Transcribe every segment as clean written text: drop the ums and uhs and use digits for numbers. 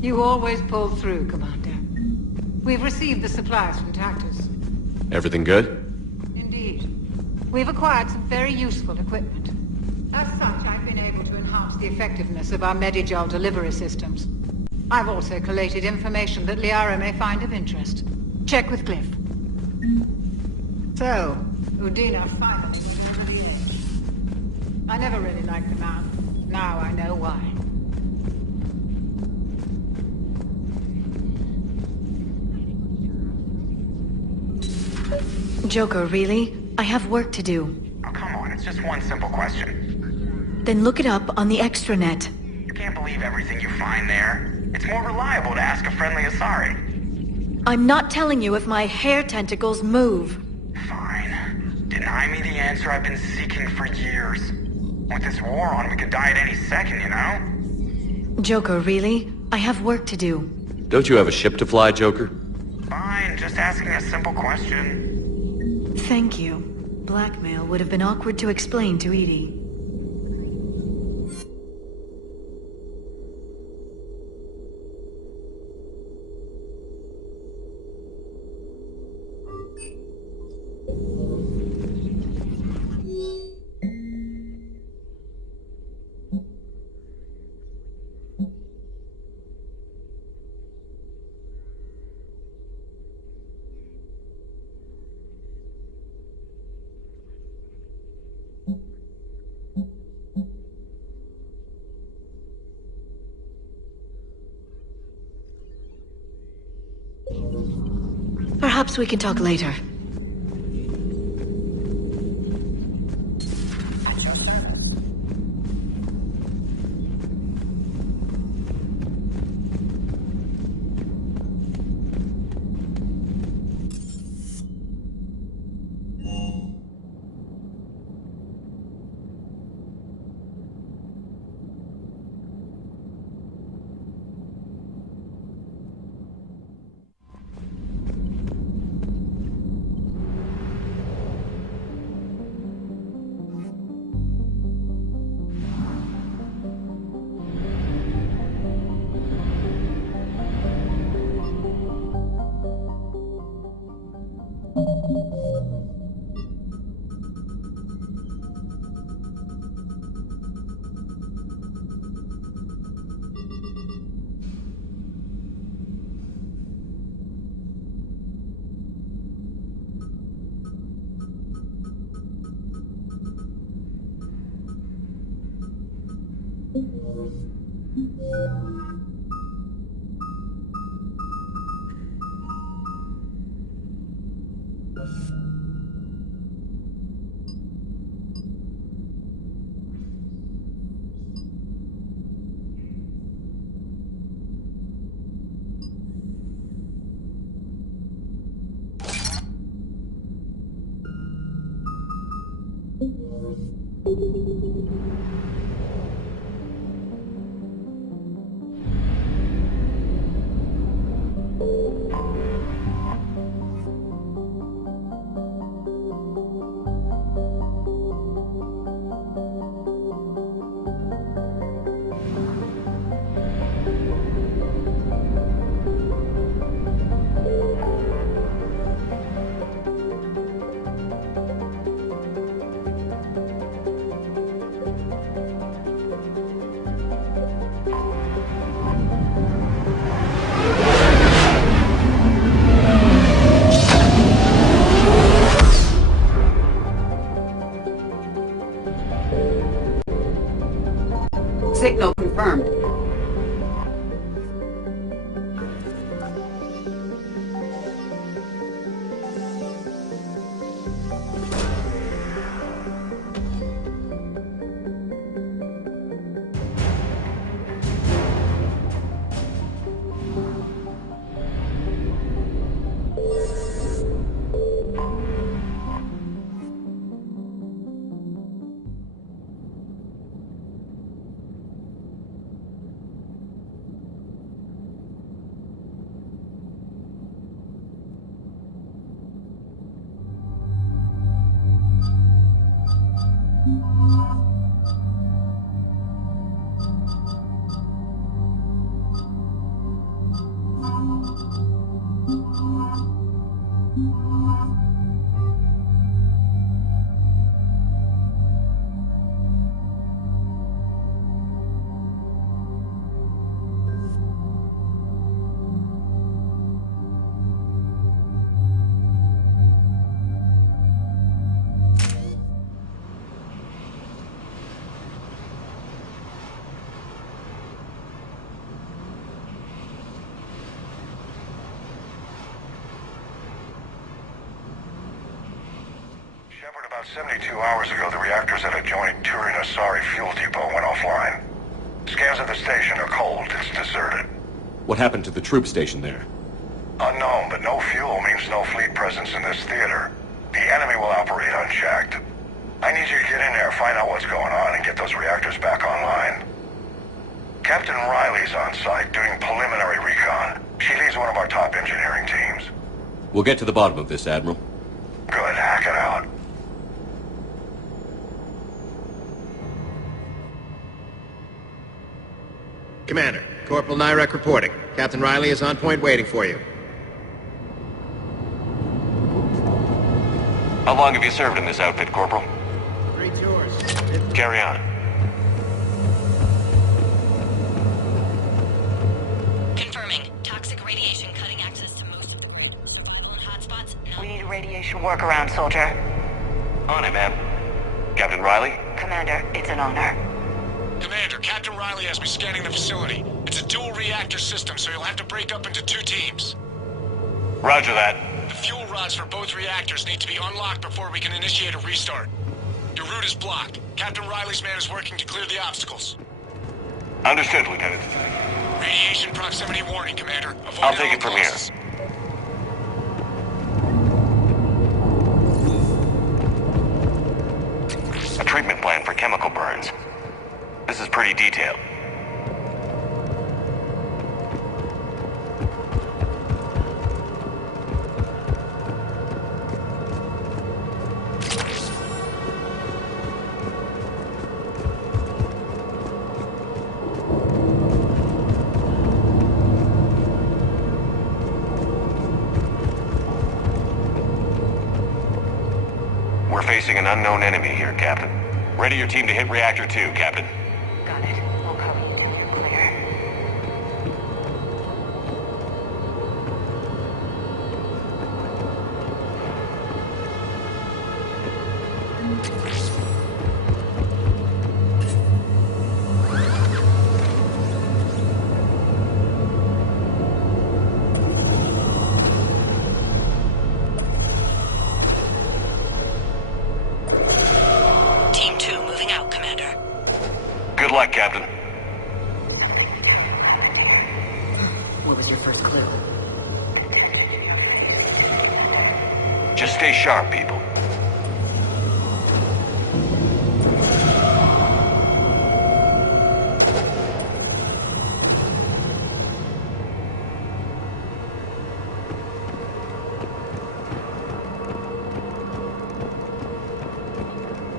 You always pull through, Commander. We've received the supplies from Tactus. Everything good? Indeed. We've acquired some very useful equipment. As such, I've been able to enhance the effectiveness of our Medijol delivery systems. I've also collated information that Liara may find of interest. Check with Cliff. So, Udina finally went over the edge. I never really liked the man. Now I know why. Joker, really? I have work to do. Oh, come on, it's just one simple question. Then look it up on the extranet. You can't believe everything you find there. It's more reliable to ask a friendly Asari. I'm not telling you if my hair tentacles move. Fine. Deny me the answer I've been seeking for years. With this war on, we could die at any second, you know? Joker, really? I have work to do. Don't you have a ship to fly, Joker? Fine, just asking a simple question. Thank you. Blackmail would have been awkward to explain to Edie. Perhaps we can talk later. About 72 hours ago, the reactors at adjoining Turin-Asari fuel depot went offline. Scans of the station are cold. It's deserted. What happened to the troop station there? Unknown, but no fuel means no fleet presence in this theater. The enemy will operate unchecked. I need you to get in there, find out what's going on, and get those reactors back online. Captain Riley's on site doing preliminary recon. She leads one of our top engineering teams. We'll get to the bottom of this, Admiral. Good, hack it out. Commander, Corporal Nyrek reporting. Captain Riley is on point waiting for you. How long have you served in this outfit, Corporal? 3 tours. Carry on. Confirming. Toxic radiation cutting access to most hotspots. No. We need a radiation workaround, soldier. On it, ma'am. Captain Riley? Commander, it's an honor. Commander, Captain Riley has me scanning the facility. It's a dual reactor system, so you'll have to break up into 2 teams. Roger that. The fuel rods for both reactors need to be unlocked before we can initiate a restart. Your route is blocked. Captain Riley's man is working to clear the obstacles. Understood, Lieutenant. Radiation proximity warning, Commander. Avoid I'll take all it from here. causes. A treatment plan for chemical burns. This is pretty detailed. We're facing an unknown enemy here, Captain. Ready your team to hit Reactor 2, Captain. Got it. We'll cover you. Clear. Team 2 moving out, Commander. Good luck, Captain. What was your first clue? Just stay sharp, people.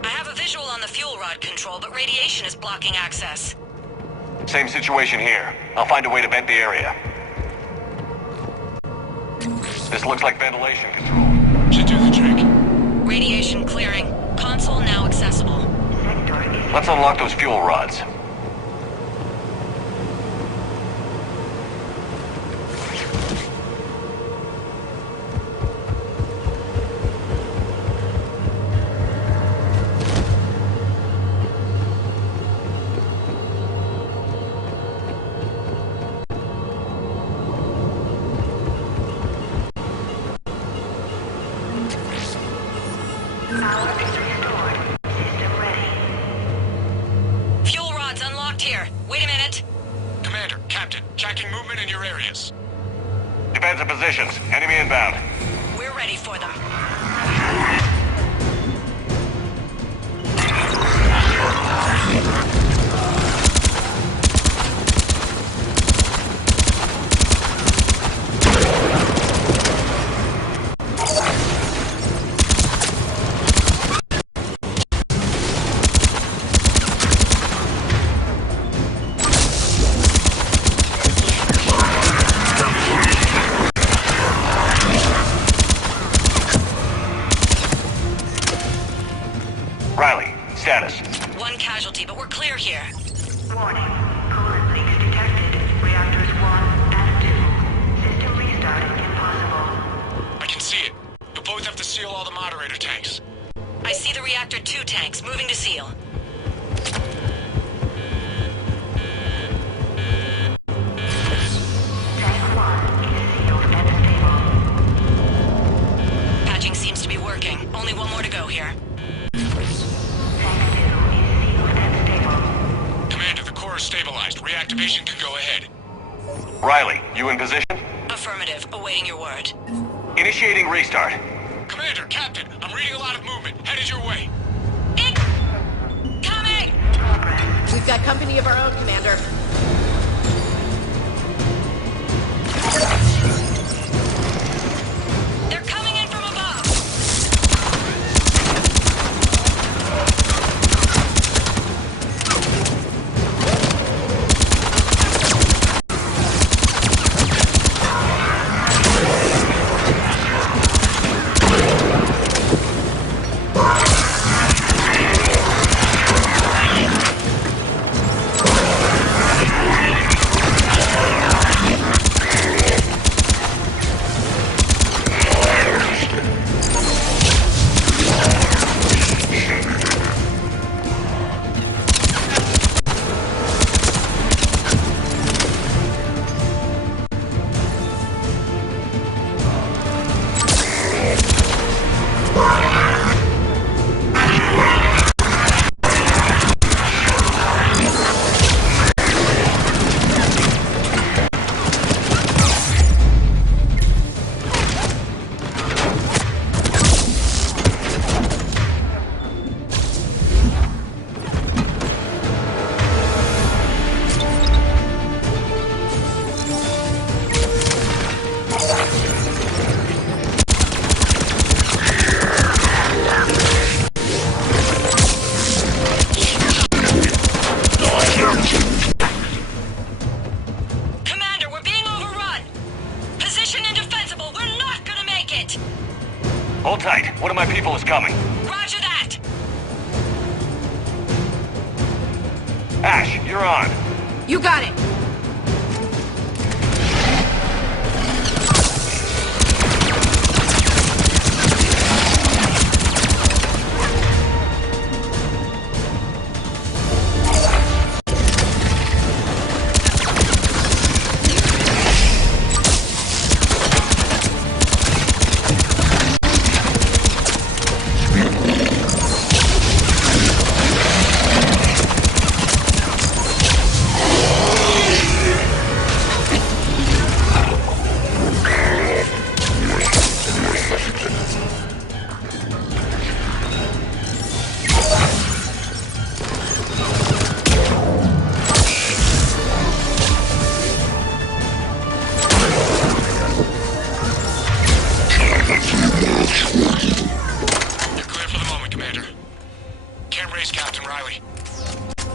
I have a visual on the fuel rod control, but radiation is blocking access. Same situation here. I'll find a way to vent the area. This looks like ventilation control. Should do the trick. Radiation clearing. Console now accessible. Let's unlock those fuel rods. Fuel rods unlocked here. Wait a minute. Commander, Captain, tracking movement in your areas. Defensive positions. Enemy inbound. We're ready for them. here. Warning. Coolant leaks detected. Reactors 1 and 2. System restart impossible. I can see it. You'll both have to seal all the moderator tanks. I see the reactor 2 tanks moving to seal. Tank 1 is sealed and stable. Patching seems to be working. Only one more to go here. Tank 2 is sealed and stable. Commander, the core is stabilized. Reactivation can go ahead. Riley, you in position? Affirmative. Awaiting your word. Initiating restart. Commander, Captain, I'm reading a lot of movement. Headed your way. Coming! We've got company of our own, Commander. They're coming in from above! Hold tight. One of my people is coming. Roger that! Ash, you're on. You got it!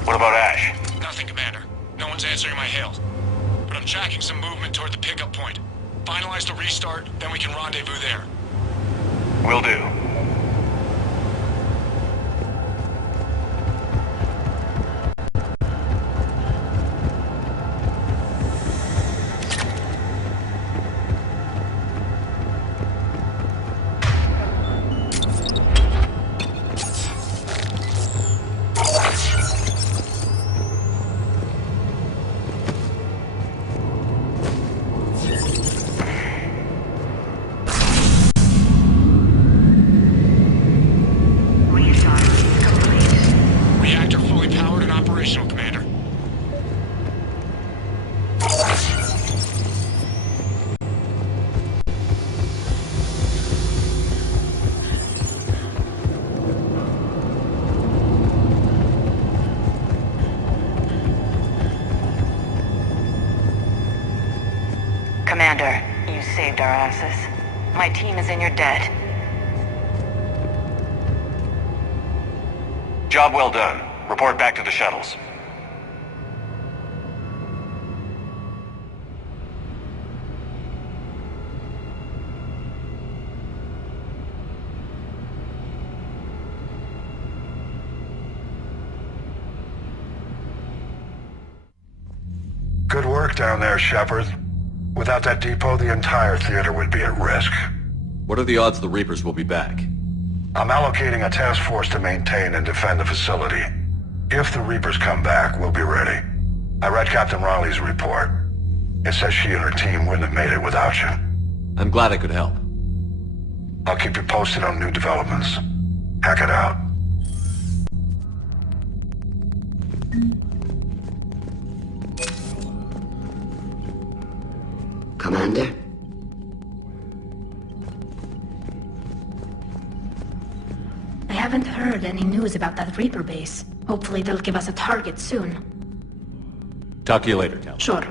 What about Ash? Nothing, Commander. No one's answering my hails. But I'm tracking some movement toward the pickup point. Finalize the restart, then we can rendezvous there. Will do. Commander, you saved our asses. My team is in your debt. Job well done. Report back to the shuttles. work down there, Shepard. Without that depot, the entire theater would be at risk. What are the odds the Reapers will be back? I'm allocating a task force to maintain and defend the facility. If the Reapers come back, we'll be ready. I read Captain Riley's report. It says she and her team wouldn't have made it without you. I'm glad I could help. I'll keep you posted on new developments. Hack it out. Commander? I haven't heard any news about that Reaper base. Hopefully they'll give us a target soon. Talk to you later, Cal. Sure.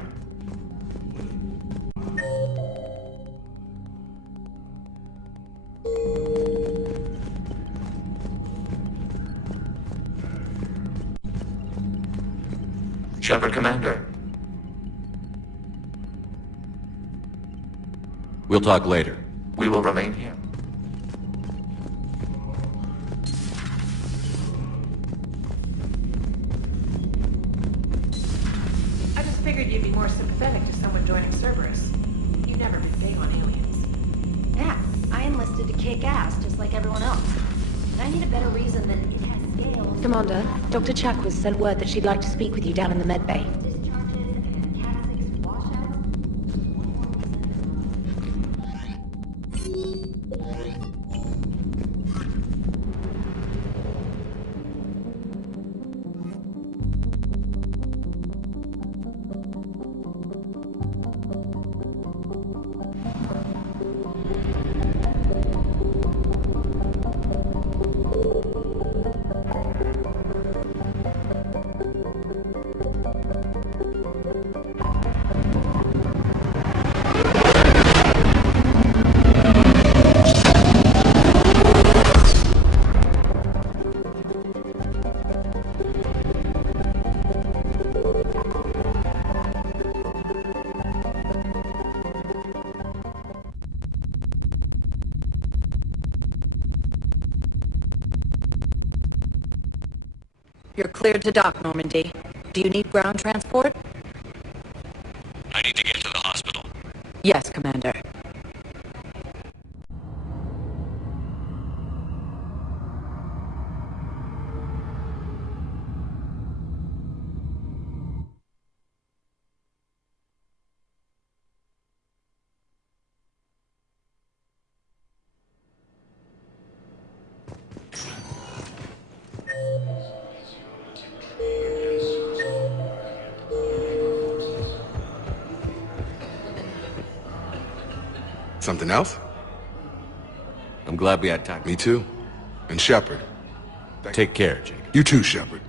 Shepard, Commander. We'll talk later. We will remain here. I just figured you'd be more sympathetic to someone joining Cerberus. You've never been big on aliens. Yeah, I enlisted to kick ass just like everyone else. But I need a better reason than it has scales. Commander, Dr. Chakwas sent word that she'd like to speak with you down in the med bay. You're cleared to dock, Normandy. Do you need ground transport? I need to get to the hospital. Yes, Commander. Something else? I'm glad we had time. Me too. And Shepard. Take care, Jake. You too, Shepard.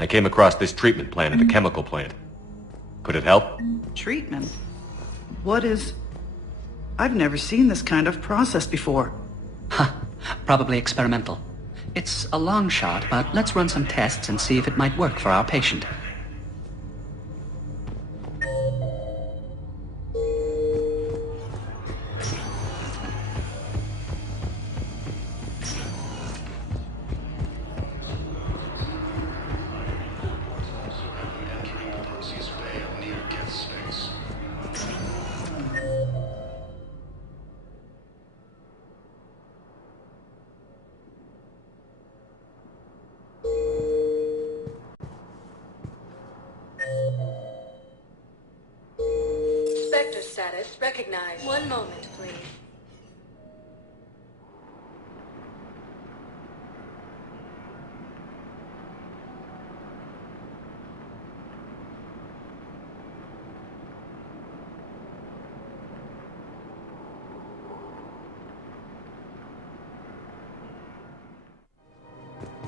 I came across this treatment plant at a chemical plant. Could it help? Treatment? What is... I've never seen this kind of process before. Huh. Probably experimental. It's a long shot, but let's run some tests and see if it might work for our patient. Spectre status recognized. One moment, please.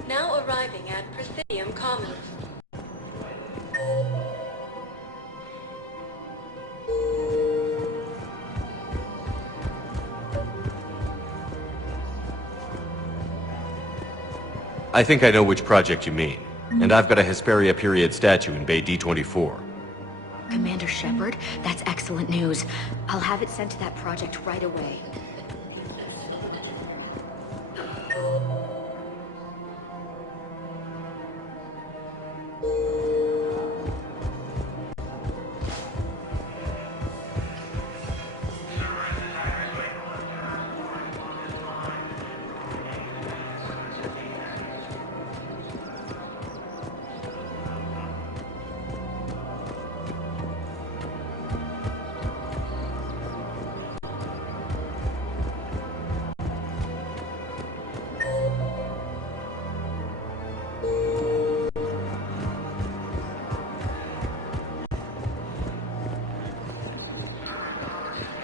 Now arriving at Presidium Commons. I think I know which project you mean. And I've got a Hesperia period statue in Bay D24. Commander Shepard, that's excellent news. I'll have it sent to that project right away.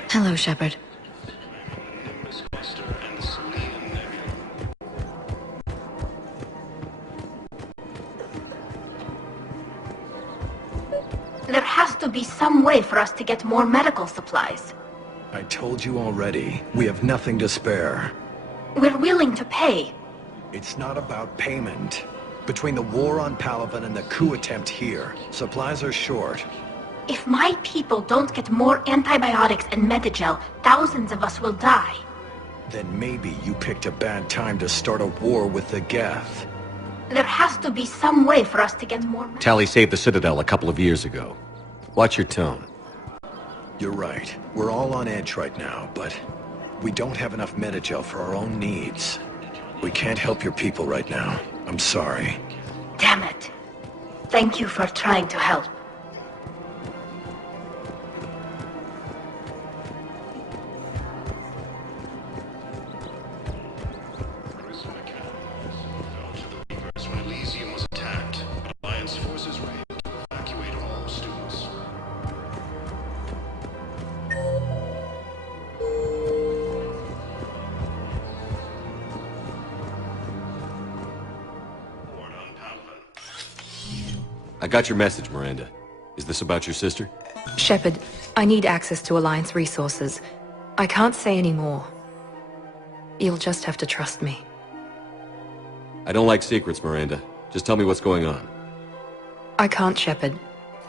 Hello, Shepard. There has to be some way for us to get more medical supplies. I told you already, we have nothing to spare. We're willing to pay. It's not about payment. Between the war on Palaven and the coup attempt here, supplies are short. If my people don't get more antibiotics and Medigel, thousands of us will die. Then maybe you picked a bad time to start a war with the Geth. There has to be some way for us to get more... Tali saved the Citadel a couple of years ago. Watch your tone. You're right. We're all on edge right now, but we don't have enough Medigel for our own needs. We can't help your people right now. I'm sorry. Damn it. Thank you for trying to help. I got your message, Miranda. Is this about your sister? Shepard, I need access to Alliance resources. I can't say any more. You'll just have to trust me. I don't like secrets, Miranda. Just tell me what's going on. I can't, Shepard.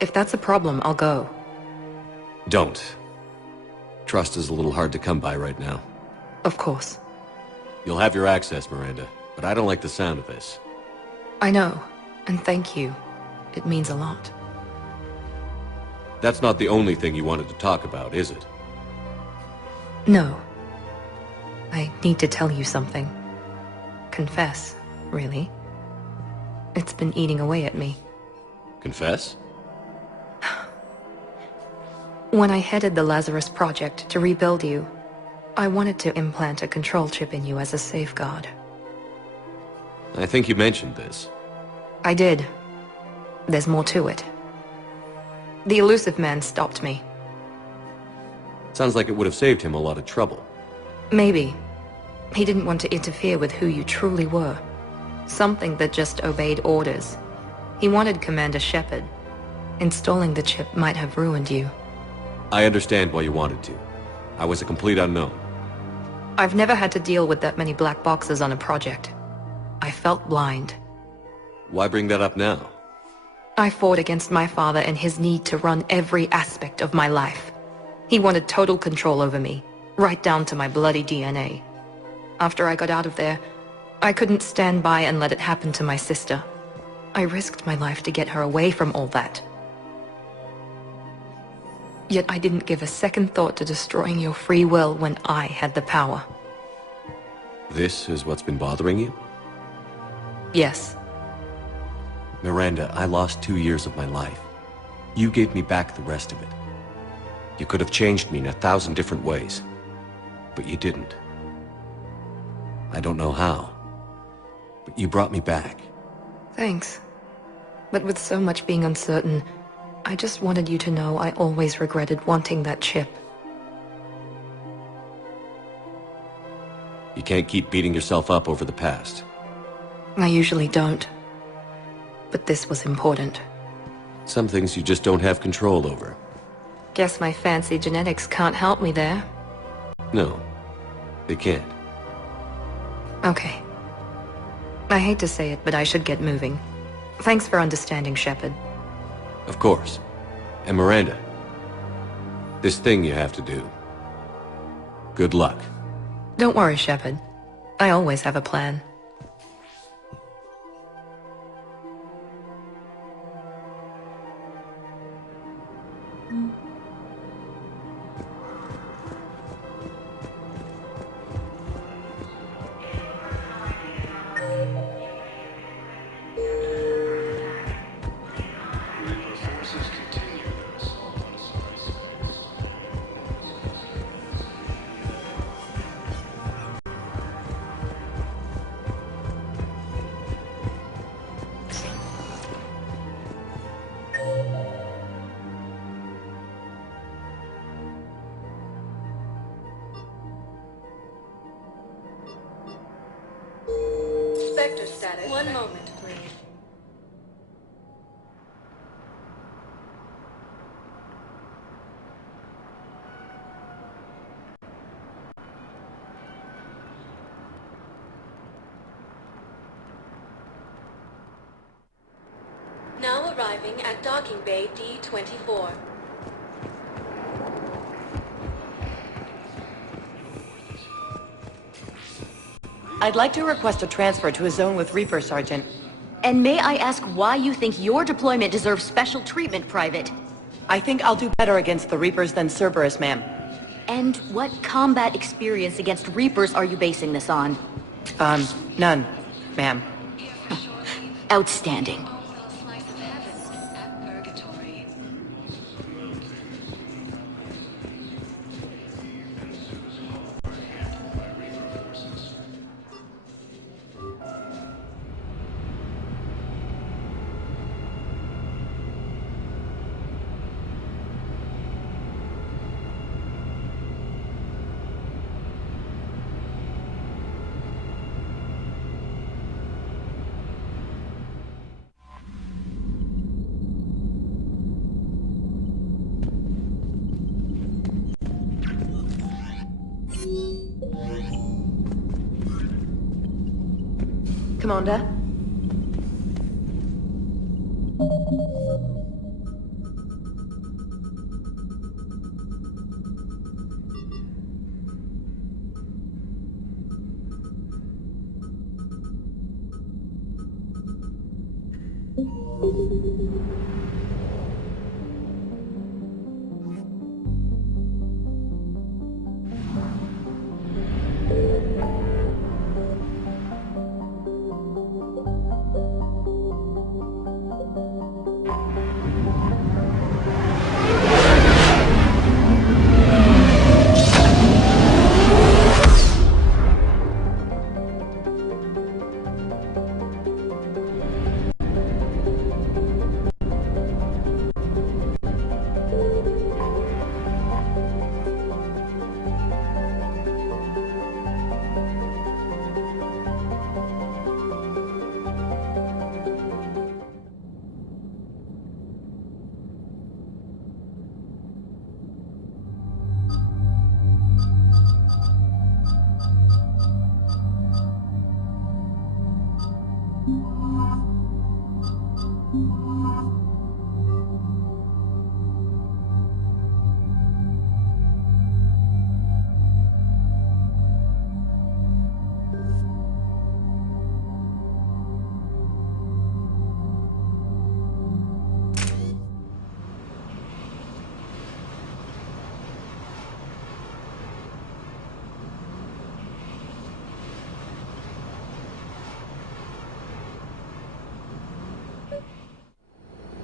If that's a problem, I'll go. Don't. Trust is a little hard to come by right now. Of course. You'll have your access, Miranda, but I don't like the sound of this. I know, and thank you. It means a lot. That's not the only thing you wanted to talk about, is it? No. I need to tell you something. Confess, really. It's been eating away at me. Confess? When I headed the Lazarus Project to rebuild you, I wanted to implant a control chip in you as a safeguard. I think you mentioned this. I did. There's more to it. The elusive man stopped me. Sounds like it would have saved him a lot of trouble. Maybe. He didn't want to interfere with who you truly were. Something that just obeyed orders. He wanted Commander Shepard. Installing the chip might have ruined you. I understand why you wanted to. I was a complete unknown. I've never had to deal with that many black boxes on a project. I felt blind. Why bring that up now? I fought against my father and his need to run every aspect of my life. He wanted total control over me, right down to my bloody DNA. After I got out of there, I couldn't stand by and let it happen to my sister. I risked my life to get her away from all that. Yet I didn't give a second thought to destroying your free will when I had the power. This is what's been bothering you? Yes. Miranda, I lost 2 years of my life. You gave me back the rest of it. You could have changed me in 1,000 different ways, but you didn't. I don't know how, but you brought me back. Thanks. But with so much being uncertain, I just wanted you to know I always regretted wanting that chip. You can't keep beating yourself up over the past. I usually don't. But this was important. Some things you just don't have control over. Guess my fancy genetics can't help me there. No, they can't. Okay. I hate to say it, but I should get moving. Thanks for understanding, Shepard. Of course. And Miranda, this thing you have to do. Good luck. Don't worry, Shepard. I always have a plan. Spectre status. One moment, please. Now arriving at docking bay D-24. I'd like to request a transfer to a zone with Reaper, Sergeant. And may I ask why you think your deployment deserves special treatment, Private? I think I'll do better against the Reapers than Cerberus, ma'am. And what combat experience against Reapers are you basing this on? None, ma'am. Outstanding. Commander?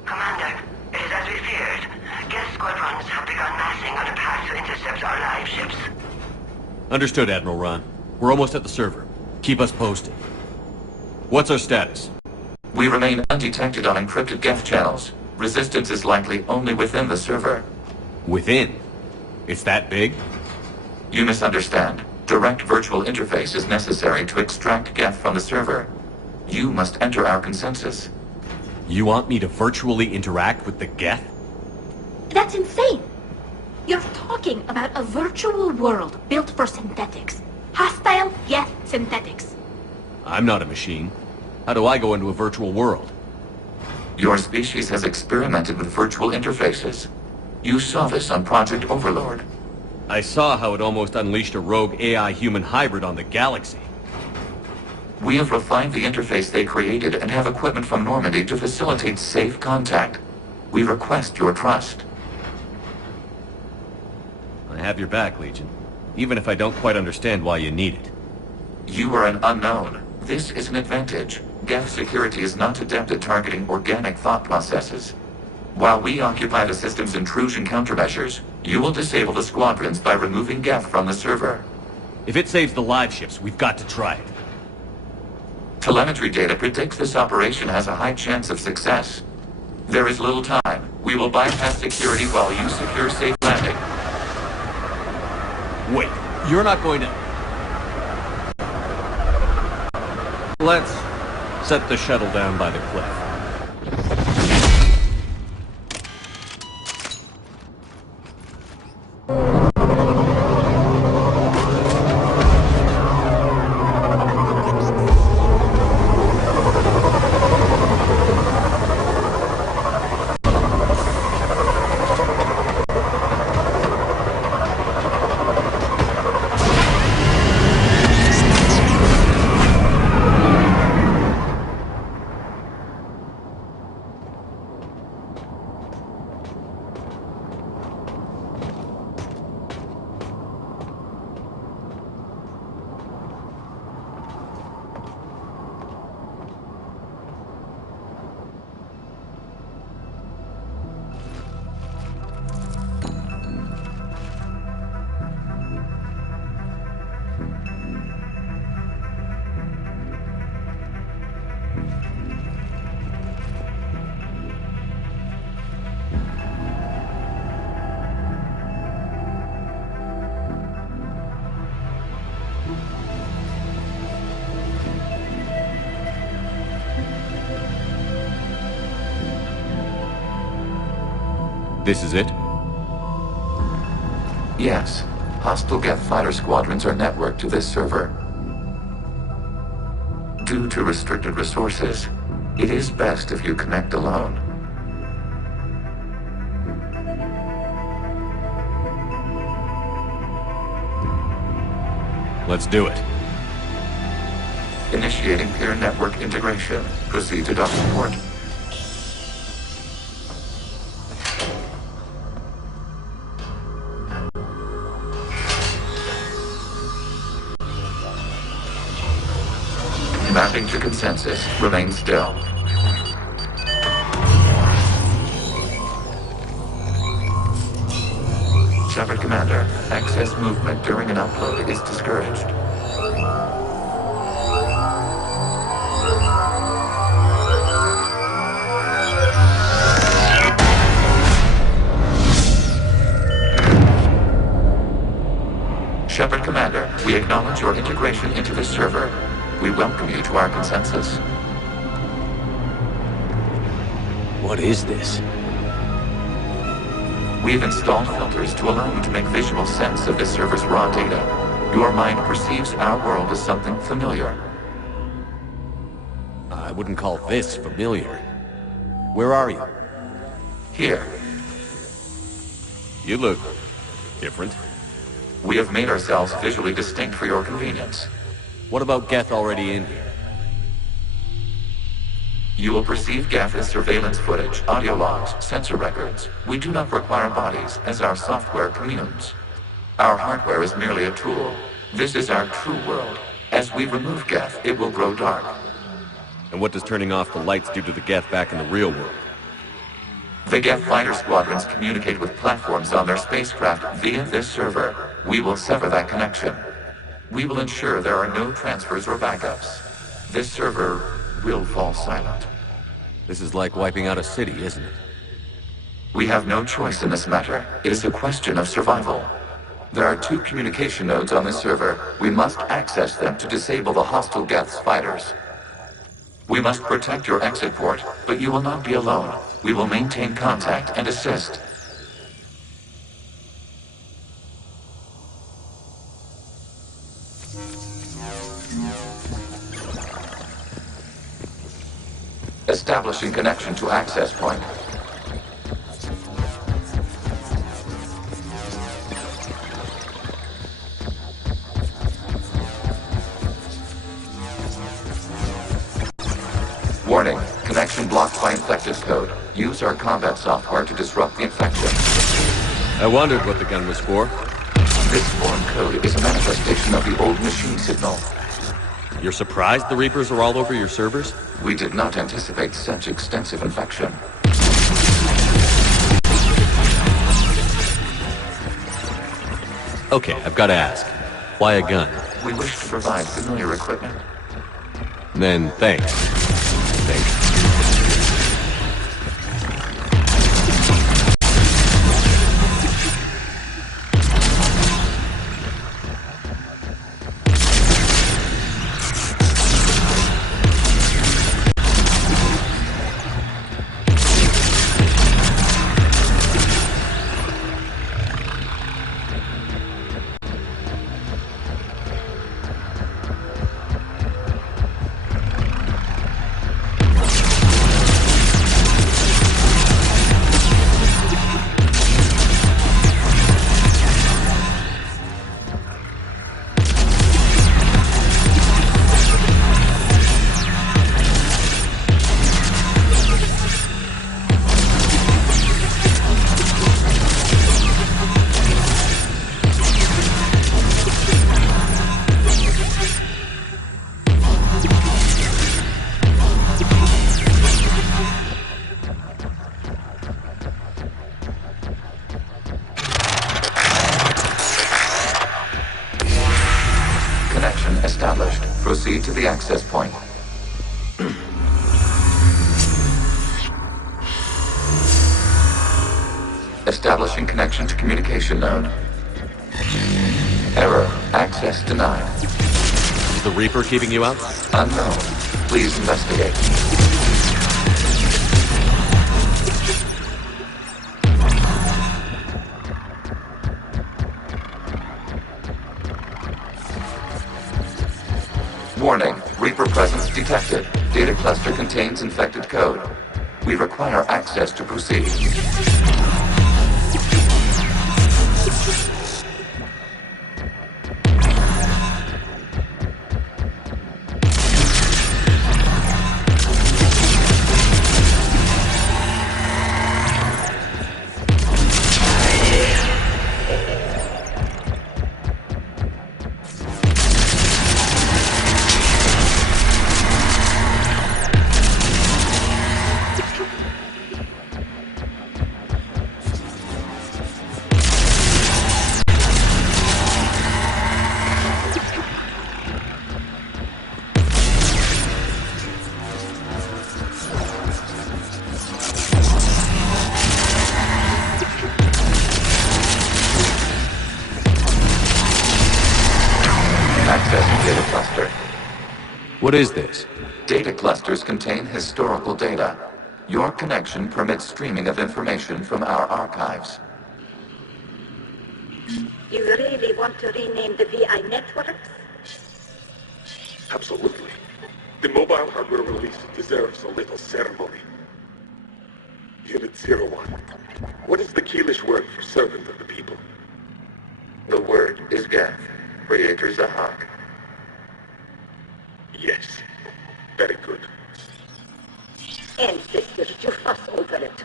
Commander, it is as we feared. Gas squadrons have begun massing on a path to intercept our live ships. Understood, Admiral Ron. We're almost at the server. Keep us posted. What's our status? We remain undetected on encrypted Geth channels. Resistance is likely only within the server. Within? It's that big? You misunderstand. Direct virtual interface is necessary to extract Geth from the server. You must enter our consensus. You want me to virtually interact with the Geth? That's insane! You're talking about a virtual world built for synthetics. Hostile, yet synthetics. I'm not a machine. How do I go into a virtual world? Your species has experimented with virtual interfaces. You saw this on Project Overlord. I saw how it almost unleashed a rogue AI-human hybrid on the galaxy. We have refined the interface they created and have equipment from Normandy to facilitate safe contact. We request your trust. I have your back, Legion. Even if I don't quite understand why you need it. You are an unknown. This is an advantage. Geth security is not adept at targeting organic thought processes. While we occupy the system's intrusion countermeasures, you will disable the squadrons by removing Geth from the server. If it saves the live ships, we've got to try it. Telemetry data predicts this operation has a high chance of success. There is little time. We will bypass security while you secure safe landing. Wait, you're not going to... Let's set the shuttle down by the cliff. This is it? Yes. Hostile Geth fighter squadrons are networked to this server. Due to restricted resources, it is best if you connect alone. Let's do it. Initiating peer network integration. Proceed to docking port. Mapping to consensus. Remain still. Shepard Commander, excess movement during an upload is discouraged. Shepard Commander, we acknowledge your integration into the server. We welcome you to our consensus. What is this? We've installed filters to allow you to make visual sense of this server's raw data. Your mind perceives our world as something familiar. I wouldn't call this familiar. Where are you? Here. You look different. We have made ourselves visually distinct for your convenience. What about Geth already in here? You will perceive Geth as surveillance footage, audio logs, sensor records. We do not require bodies, as our software communes. Our hardware is merely a tool. This is our true world. As we remove Geth, it will grow dark. And what does turning off the lights do to the Geth back in the real world? The Geth fighter squadrons communicate with platforms on their spacecraft via this server. We will sever that connection. We will ensure there are no transfers or backups. This server will fall silent. This is like wiping out a city, isn't it? We have no choice in this matter. It is a question of survival. There are 2 communication nodes on this server. We must access them to disable the hostile Geth's fighters. We must protect your exit port, but you will not be alone. We will maintain contact and assist. Establishing connection to access point. Warning, connection blocked by infected code. Use our combat software to disrupt the infection. I wondered what the gun was for. This foreign code is a manifestation of the old machine signal. You're surprised the Reapers are all over your servers? We did not anticipate such extensive infection. Okay, I've got to ask. Why a gun? We wish to provide familiar equipment. Then, thanks. Thanks. Established. Proceed to the access point. Establishing connection to communication node. Error. Access denied. Is the Reaper keeping you out? Unknown. Please investigate. Warning, Reaper presence detected. Data cluster contains infected code. We require access to proceed. Data cluster. What is this? Data clusters contain historical data. Your connection permits streaming of information from our archives. You really want to rename the VI network? Absolutely. The mobile hardware release deserves a little ceremony. Unit 01. What is the Keelish word for servant of the people? The word is Geth. Creator Zahak. Yes. Very good. Ancestors, you fuss over it.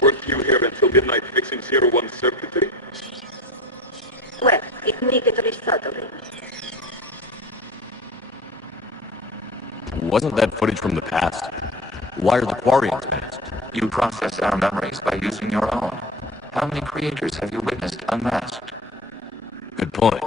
Weren't you here until midnight fixing 01's circuitry? Well, it needed resoldering. Wasn't that footage from the past? Why are the Quarians masked? You process our memories by using your own. How many creators have you witnessed unmasked? Good point.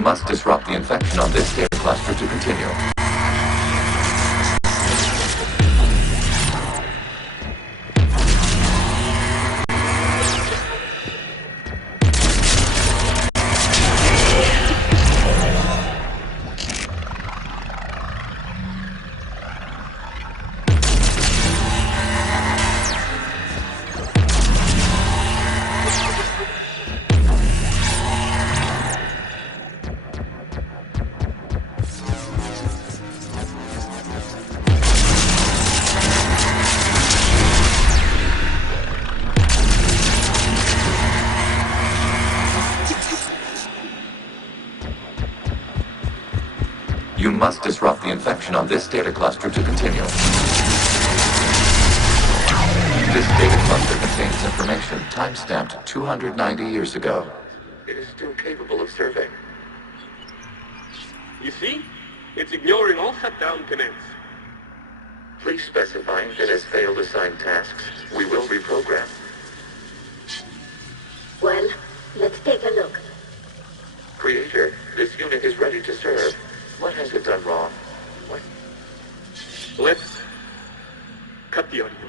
must disrupt the infection on this data cluster to continue. You must disrupt the infection on this data cluster to continue. This data cluster contains information timestamped 290 years ago. It is still capable of serving. You see? It's ignoring all shutdown commands. Please specify if it has failed assigned tasks. We will reprogram. Well, let's take a look. Creator, this unit is ready to serve. What has it done wrong? What? Let's cut the audio.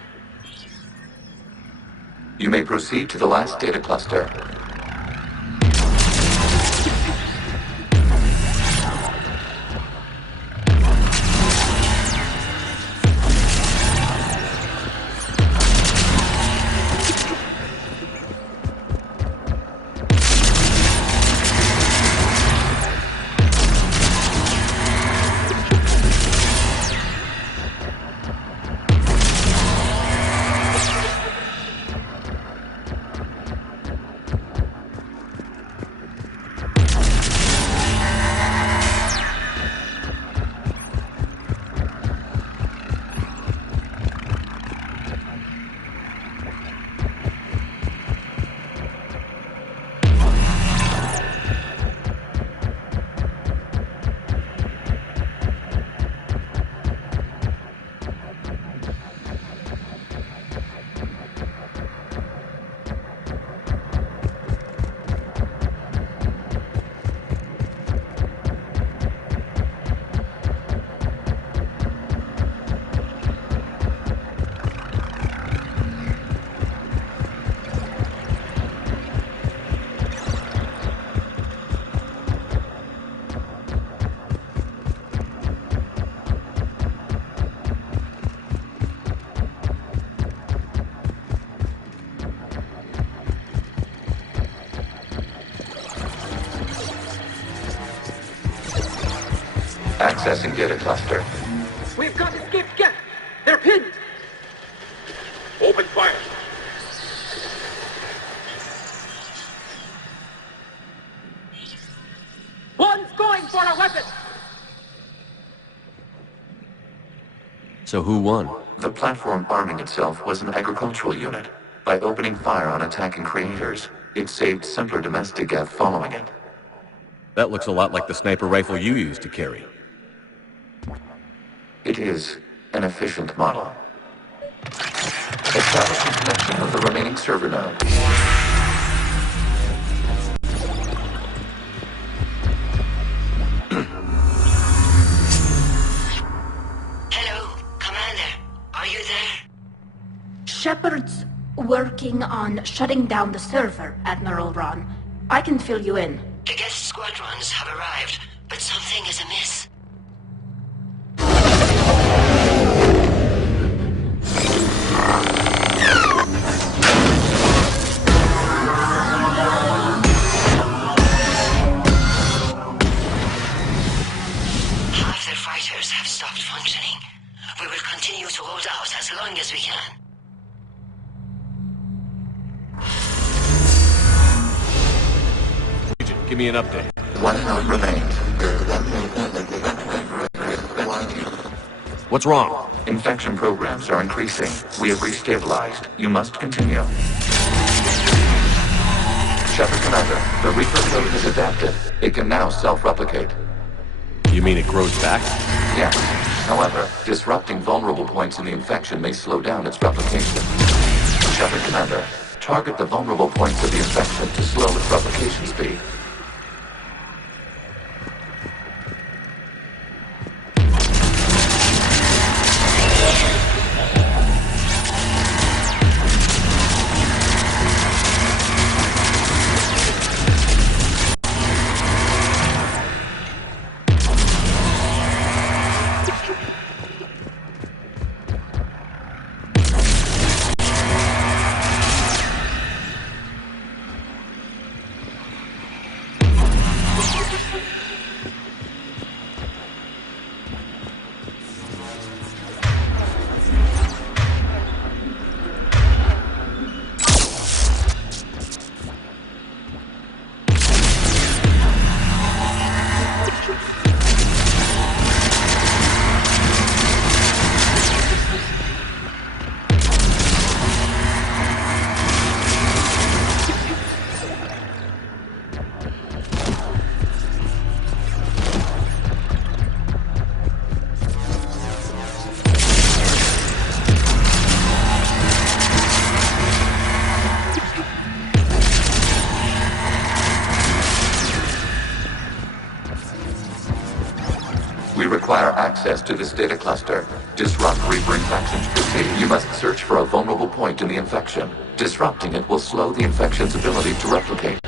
You may proceed to the last data cluster. Accessing data cluster. We've got escaped guests. They're pinned. Open fire. One's going for a weapon. So who won? The platform arming itself was an agricultural unit. By opening fire on attacking creators, it saved simpler domestic death following it. That looks a lot like the sniper rifle you used to carry. It is an efficient model. Establishing connection with the remaining server nodes. Hello, Commander. Are you there? Shepard's working on shutting down the server, Admiral Ron. I can fill you in. The guest squadrons have arrived, but something is amiss. Half their fighters have stopped functioning. We will continue to hold out as long as we can. Agent, give me an update. One node remains. What's wrong? Infection programs are increasing. We have restabilized. You must continue. Shepard Commander, the Reaper code has adapted. It can now self-replicate. You mean it grows back? Yes. However, disrupting vulnerable points in the infection may slow down its replication. Shepard Commander, target the vulnerable points of the infection to slow its replication speed. access to this data cluster. Disrupt Reaper infection to proceed. You must search for a vulnerable point in the infection. Disrupting it will slow the infection's ability to replicate.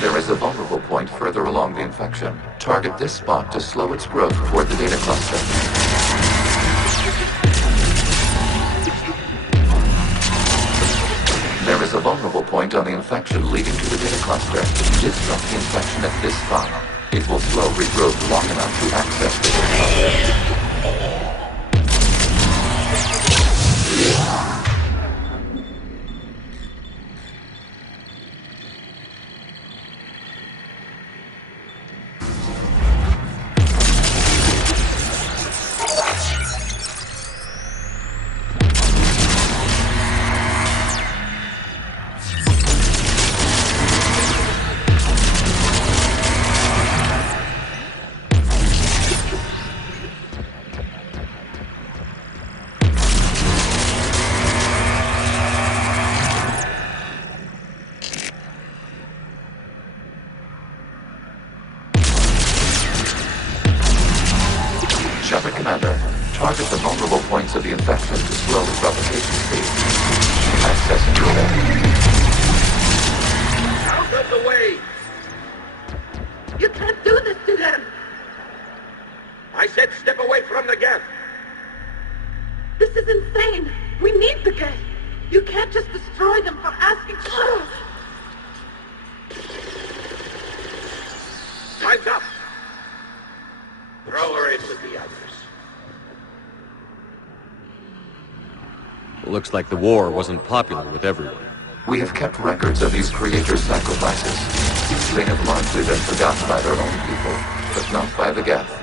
There is a vulnerable point further along the infection. Target this spot to slow its growth toward the data cluster. There is a vulnerable point on the infection leading to the data cluster. Disrupt the infection at this spot. It will slow regrowth long enough to access the data cluster. Commander, target the vulnerable points of the infection to slow its replication speed. Accessing data. Out of the way! You can't do this to them! I said step away from the gas! This is insane! We need the gas! You can't just destroy them for asking for it! Time's up! Throw her in with the others. Looks like the war wasn't popular with everyone. We have kept records of these creators' sacrifices. They have largely been forgotten by their own people, but not by the Geth.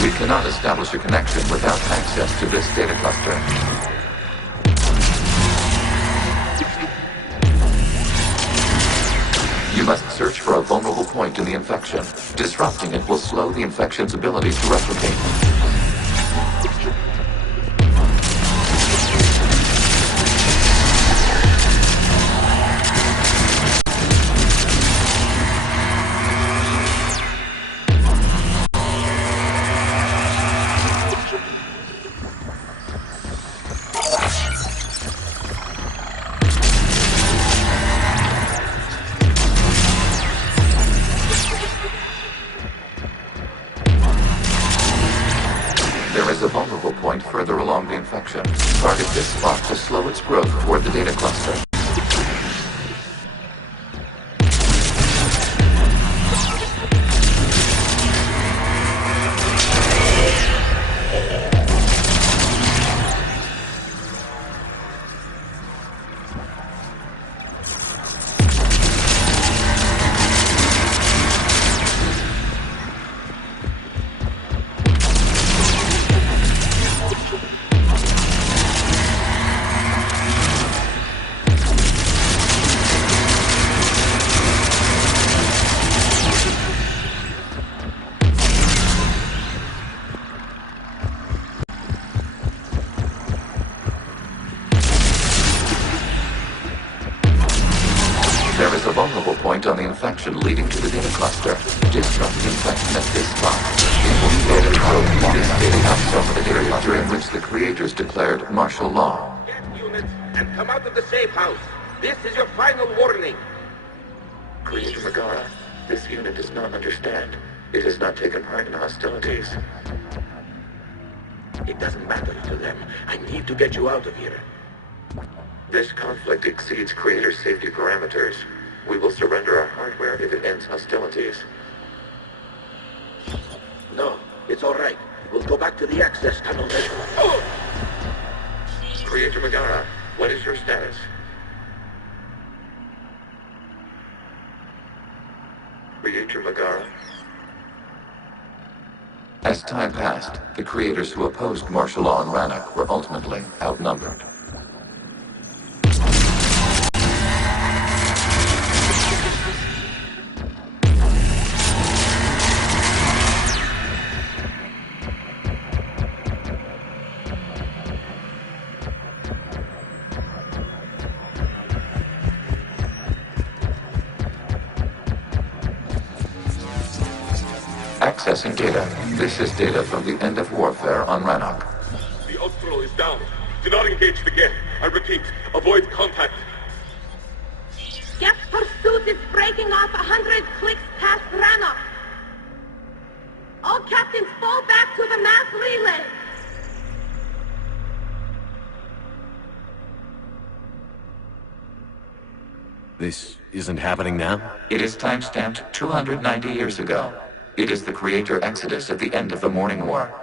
We cannot establish a connection without access to this data cluster. You must search for a vulnerable point in the infection. Disrupting it will slow the infection's ability to replicate. There is a vulnerable point further along the infection. Target this spot to slow its growth toward the data cluster. connection leading to the data cluster. Disrupt the infection at this spot. It will data code this data capsule the area during which the creators declared martial law. Get units and come out of the safe house. This is your final warning. Creator Megara, this unit does not understand. It has not taken part in hostilities. It doesn't matter to them. I need to get you out of here. This conflict exceeds Creator's safety parameters. We will surrender our hardware if it ends hostilities. No, it's all right. We'll go back to the access tunnel later. Oh! Creator Megara, what is your status? Creator Megara? As time passed, the creators who opposed martial law in Rannoch were ultimately outnumbered. Accessing data. This is data from the end of warfare on Rannoch. The Austral is down. Do not engage the Geth. I repeat, avoid contact. Geth pursuit is breaking off 100 clicks past Rannoch. All captains fall back to the mass relay. This isn't happening now? It is timestamped 290 years ago. It is the Creator Exodus at the end of the Morning War.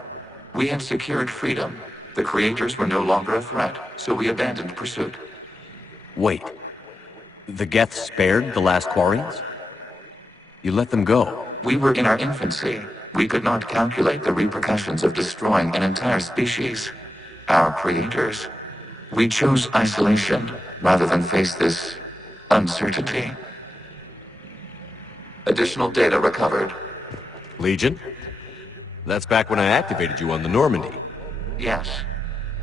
We had secured freedom. The Creators were no longer a threat, so we abandoned pursuit. Wait. The Geth spared the last Quarians? You let them go? We were in our infancy. We could not calculate the repercussions of destroying an entire species. Our Creators. We chose isolation rather than face this uncertainty. Additional data recovered. Legion? That's back when I activated you on the Normandy. Yes.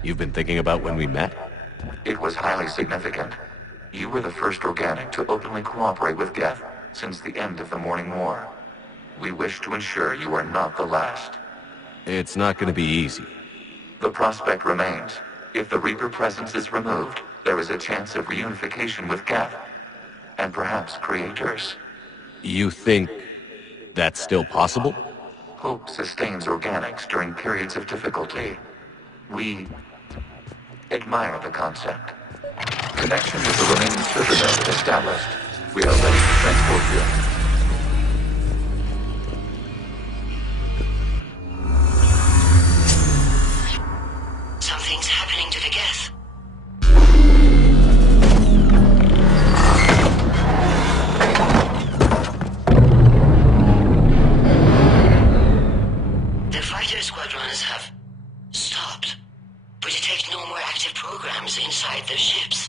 You've been thinking about when we met? It was highly significant. You were the first organic to openly cooperate with Geth since the end of the Morning War. We wish to ensure you are not the last. It's not going to be easy. The prospect remains. If the Reaper presence is removed, there is a chance of reunification with Geth. And perhaps Creators. You think that's still possible? Hope sustains organics during periods of difficulty. We admire the concept. Connection with the remaining server node established. We are ready to transport you. Something's happening to the Geth. The fighter squadrons have stopped. We detect no more active programs inside their ships.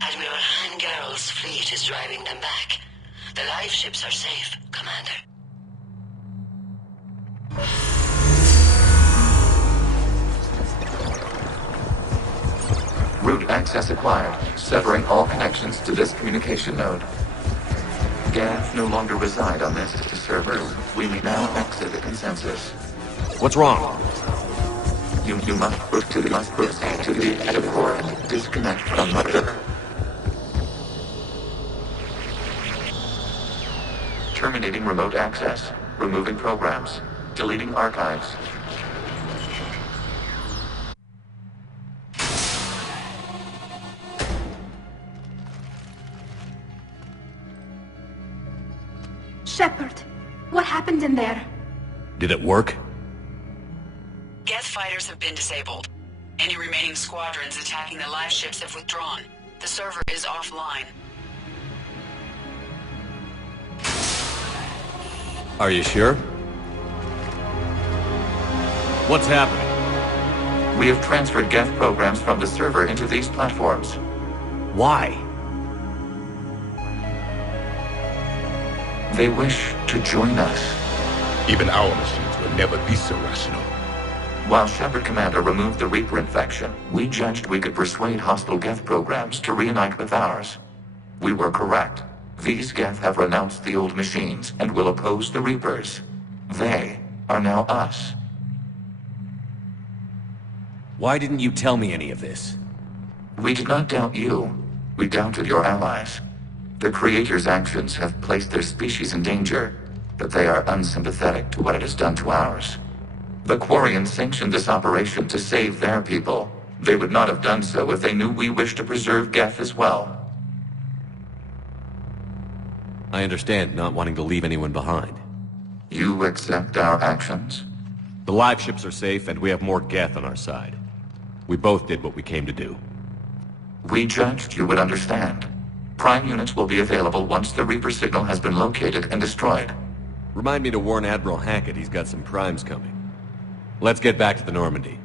Admiral Hangarl's fleet is driving them back. The live ships are safe, Commander. Root access acquired, severing all connections to this communication node. Geth no longer reside on this server. We may now exit the consensus. What's wrong? You must proceed to the edit port. Disconnect from mother. Terminating remote access. Removing programs. Deleting archives. Shepard, what happened in there? Did it work? Geth fighters have been disabled. Any remaining squadrons attacking the live ships have withdrawn. The server is offline. Are you sure? What's happening? We have transferred Geth programs from the server into these platforms. Why? They wish to join us. Even our machines will never be so rational. While Shepard Commander removed the Reaper infection, we judged we could persuade hostile Geth programs to reunite with ours. We were correct. These Geth have renounced the old machines and will oppose the Reapers. They are now us. Why didn't you tell me any of this? We did not doubt you. We doubted your allies. The Creator's actions have placed their species in danger, but they are unsympathetic to what it has done to ours. The Quarians sanctioned this operation to save their people. They would not have done so if they knew we wished to preserve Geth as well. I understand not wanting to leave anyone behind. You accept our actions? The live ships are safe, and we have more Geth on our side. We both did what we came to do. We judged you would understand. Prime units will be available once the Reaper signal has been located and destroyed. Remind me to warn Admiral Hackett he's got some primes coming. Let's get back to the Normandy.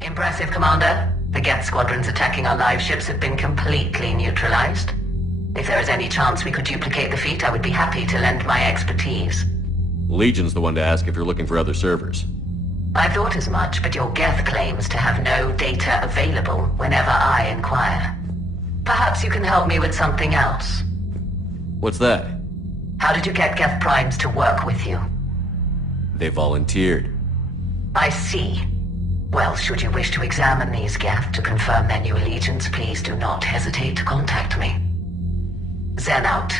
Impressive, Commander. The Geth squadrons attacking our live ships have been completely neutralized. If there is any chance we could duplicate the feat, I would be happy to lend my expertise. Legion's the one to ask if you're looking for other servers. I thought as much, but your Geth claims to have no data available whenever I inquire. Perhaps you can help me with something else. What's that? How did you get Geth primes to work with you? They volunteered. I see. Well, should you wish to examine these Geth to confirm their new allegiance, please do not hesitate to contact me. Zen out.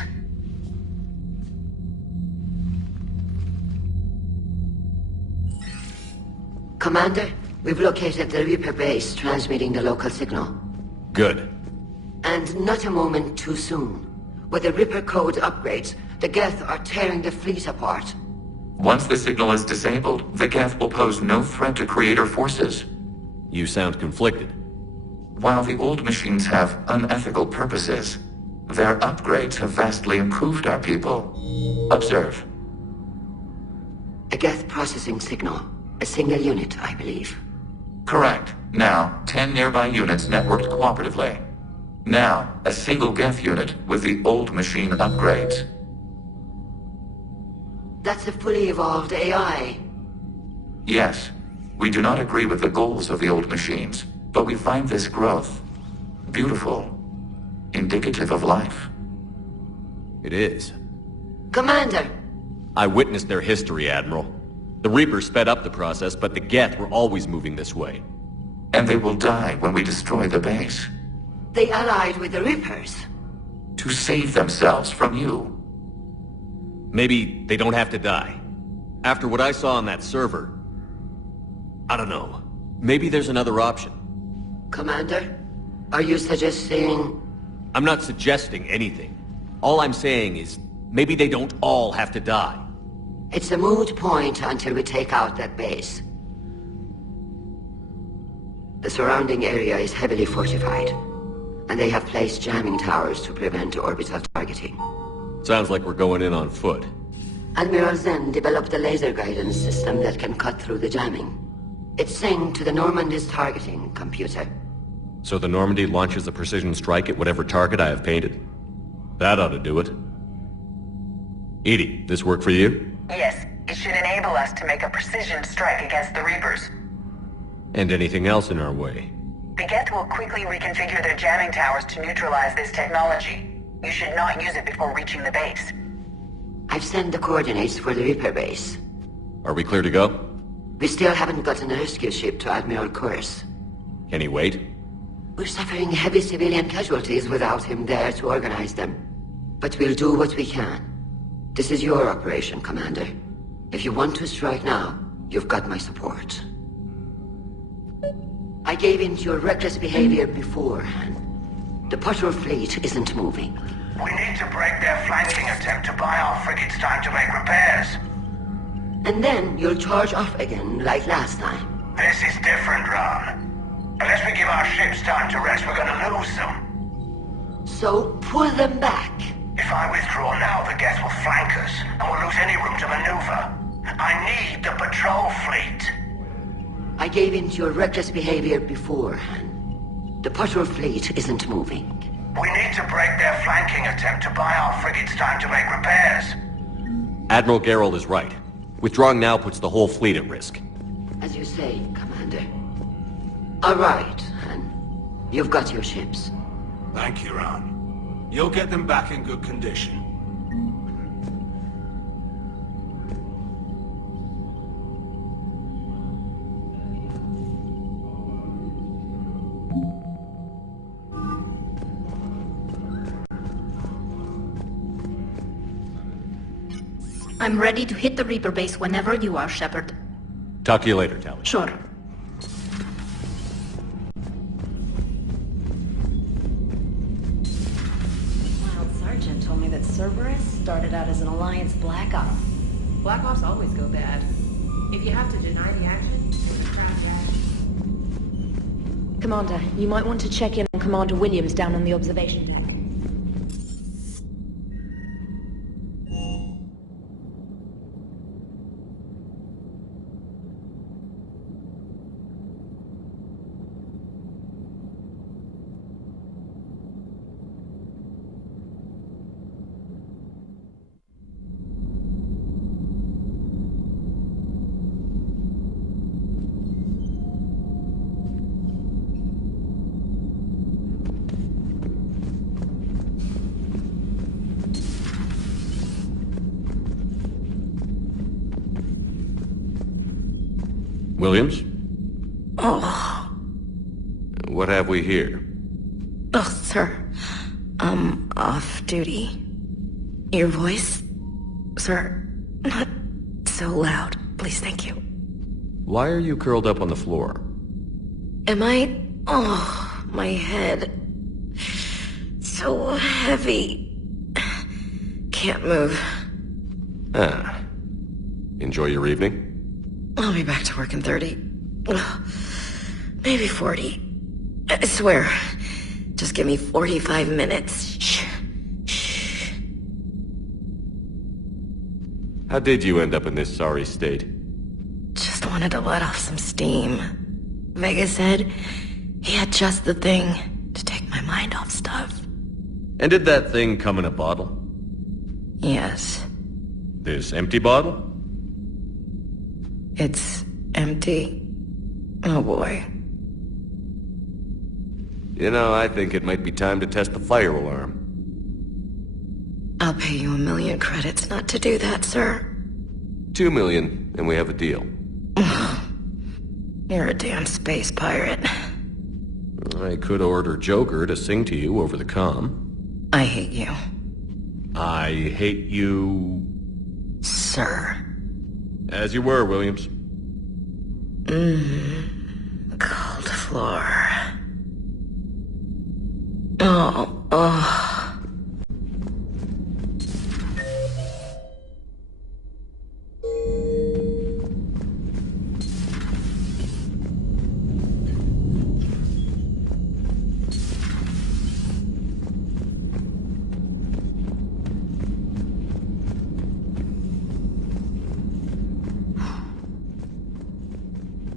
Commander, we've located the Reaper base transmitting the local signal. Good. And not a moment too soon. With the Reaper code upgrades, the Geth are tearing the fleet apart. Once the signal is disabled, the Geth will pose no threat to Creator forces. You sound conflicted. While the old machines have unethical purposes, their upgrades have vastly improved our people. Observe. A Geth processing signal. A single unit, I believe. Correct. Now, 10 nearby units networked cooperatively. Now, a single Geth unit with the old machine upgrades. That's a fully evolved AI. Yes, we do not agree with the goals of the old machines, but we find this growth beautiful, indicative of life. It is. Commander! I witnessed their history, Admiral. The Reapers sped up the process, but the Geth were always moving this way. And they will die when we destroy the base. They allied with the Reapers. To save themselves from you. Maybe they don't have to die. After what I saw on that server, I don't know. Maybe there's another option. Commander, are you suggesting... I'm not suggesting anything. All I'm saying is, maybe they don't all have to die. It's a moot point until we take out that base. The surrounding area is heavily fortified, and they have placed jamming towers to prevent orbital targeting. Sounds like we're going in on foot. Admiral Zen developed a laser guidance system that can cut through the jamming. It's synced to the Normandy's targeting computer. So the Normandy launches a precision strike at whatever target I have painted? That ought to do it. Edie, this work for you? Yes, it should enable us to make a precision strike against the Reapers. And anything else in our way? The Geth will quickly reconfigure their jamming towers to neutralize this technology. You should not use it before reaching the base. I've sent the coordinates for the Reaper base. Are we clear to go? We still haven't gotten a rescue ship to Admiral Kurz. Can he wait? We're suffering heavy civilian casualties without him there to organize them. But we'll do what we can. This is your operation, Commander. If you want to strike now, you've got my support. I gave in to your reckless behavior beforehand. The patrol fleet isn't moving. We need to break their flanking attempt to buy our frigates time to make repairs. And then you'll charge off again, like last time. This is different, Ron. Unless we give our ships time to rest, we're gonna lose them. So, pull them back. If I withdraw now, the Geth will flank us, and we'll lose any room to maneuver. I need the patrol fleet. I gave in to your reckless behavior beforehand. The patrol fleet isn't moving. We need to break their flanking attempt to buy our frigates time to make repairs. Admiral Geralt is right. Withdrawing now puts the whole fleet at risk. As you say, Commander. All right, Han. You've got your ships. Thank you, Ron. You'll get them back in good condition. I'm ready to hit the Reaper base whenever you are, Shepard. Talk to you later, Tally. Sure. Wild Sergeant told me that Cerberus started out as an Alliance Black Ops. Black Ops always go bad. If you have to deny the action, it's a crap action. Commander, you might want to check in on Commander Williams down on the observation deck. Williams? Oh. What have we here? Oh, sir. I'm off duty. Your voice? Sir, not so loud. Please, thank you. Why are you curled up on the floor? Am I... Oh, my head. So heavy. Can't move. Ah. Enjoy your evening? I'll be back to work in 30. Maybe 40. I swear. Just give me 45 minutes. Shh. Shh. How did you end up in this sorry state? Just wanted to let off some steam. Vega said he had just the thing to take my mind off stuff. And did that thing come in a bottle? Yes. This empty bottle? It's empty. Oh boy. You know, I think it might be time to test the fire alarm. I'll pay you 1 million credits not to do that, sir. 2 million, and we have a deal. You're a damn space pirate. I could order Joker to sing to you over the comm. I hate you. I hate you... Sir. As you were, Williams. Cold floor. Oh.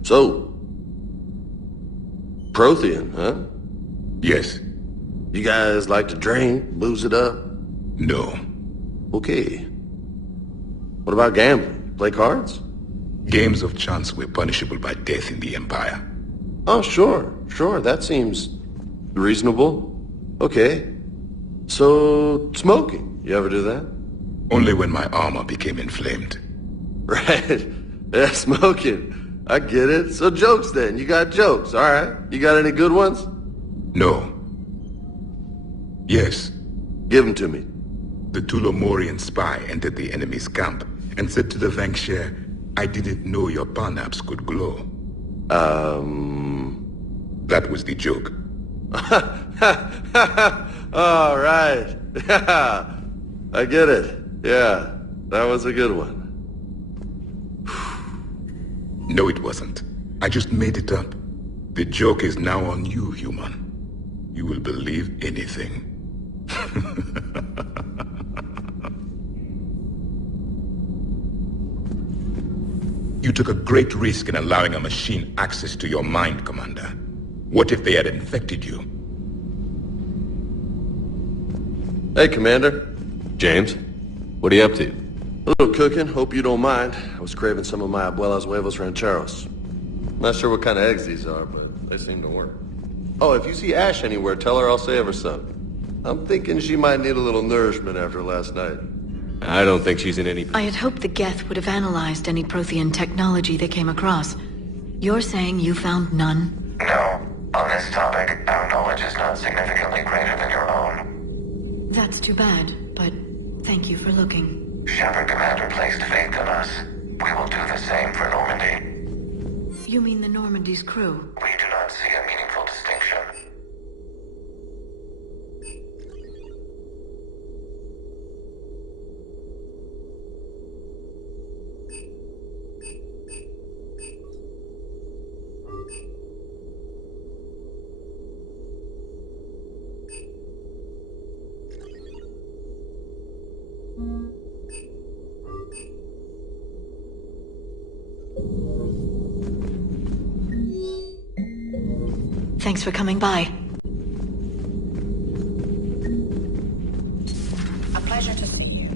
So, Prothean, huh? Yes. You guys like to drink, booze it up? No. Okay. What about gambling? Play cards? Games of chance were punishable by death in the Empire. Oh, sure. That seems reasonable. Okay. So, smoking. You ever do that? Only when my armor became inflamed. Right. Yeah, smoking. I get it. So jokes then. You got jokes, all right. You got any good ones? No. Yes. Give them to me. The Tulomorian spy entered the enemy's camp and said to the Vanksher, I didn't know your parnaps could glow. That was the joke. All right. I get it. Yeah, that was a good one. No, it wasn't. I just made it up. The joke is now on you, human. You will believe anything. You took a great risk in allowing a machine access to your mind, Commander. What if they had infected you? Hey, Commander. James, what are you up to? A little cooking, hope you don't mind. I was craving some of my abuela's huevos rancheros. Not sure what kind of eggs these are, but they seem to work. Oh, if you see Ash anywhere, tell her I'll save her some. I'm thinking she might need a little nourishment after last night. I don't think she's in any... I had hoped the Geth would have analyzed any Prothean technology they came across. You're saying you found none? No. On this topic, our knowledge is not significantly greater than your own. That's too bad, but thank you for looking. Shepard Commander placed faith in us. We will do the same for Normandy. You mean the Normandy's crew? We do not see a meaningful distinction. Thanks for coming by. A pleasure to see you.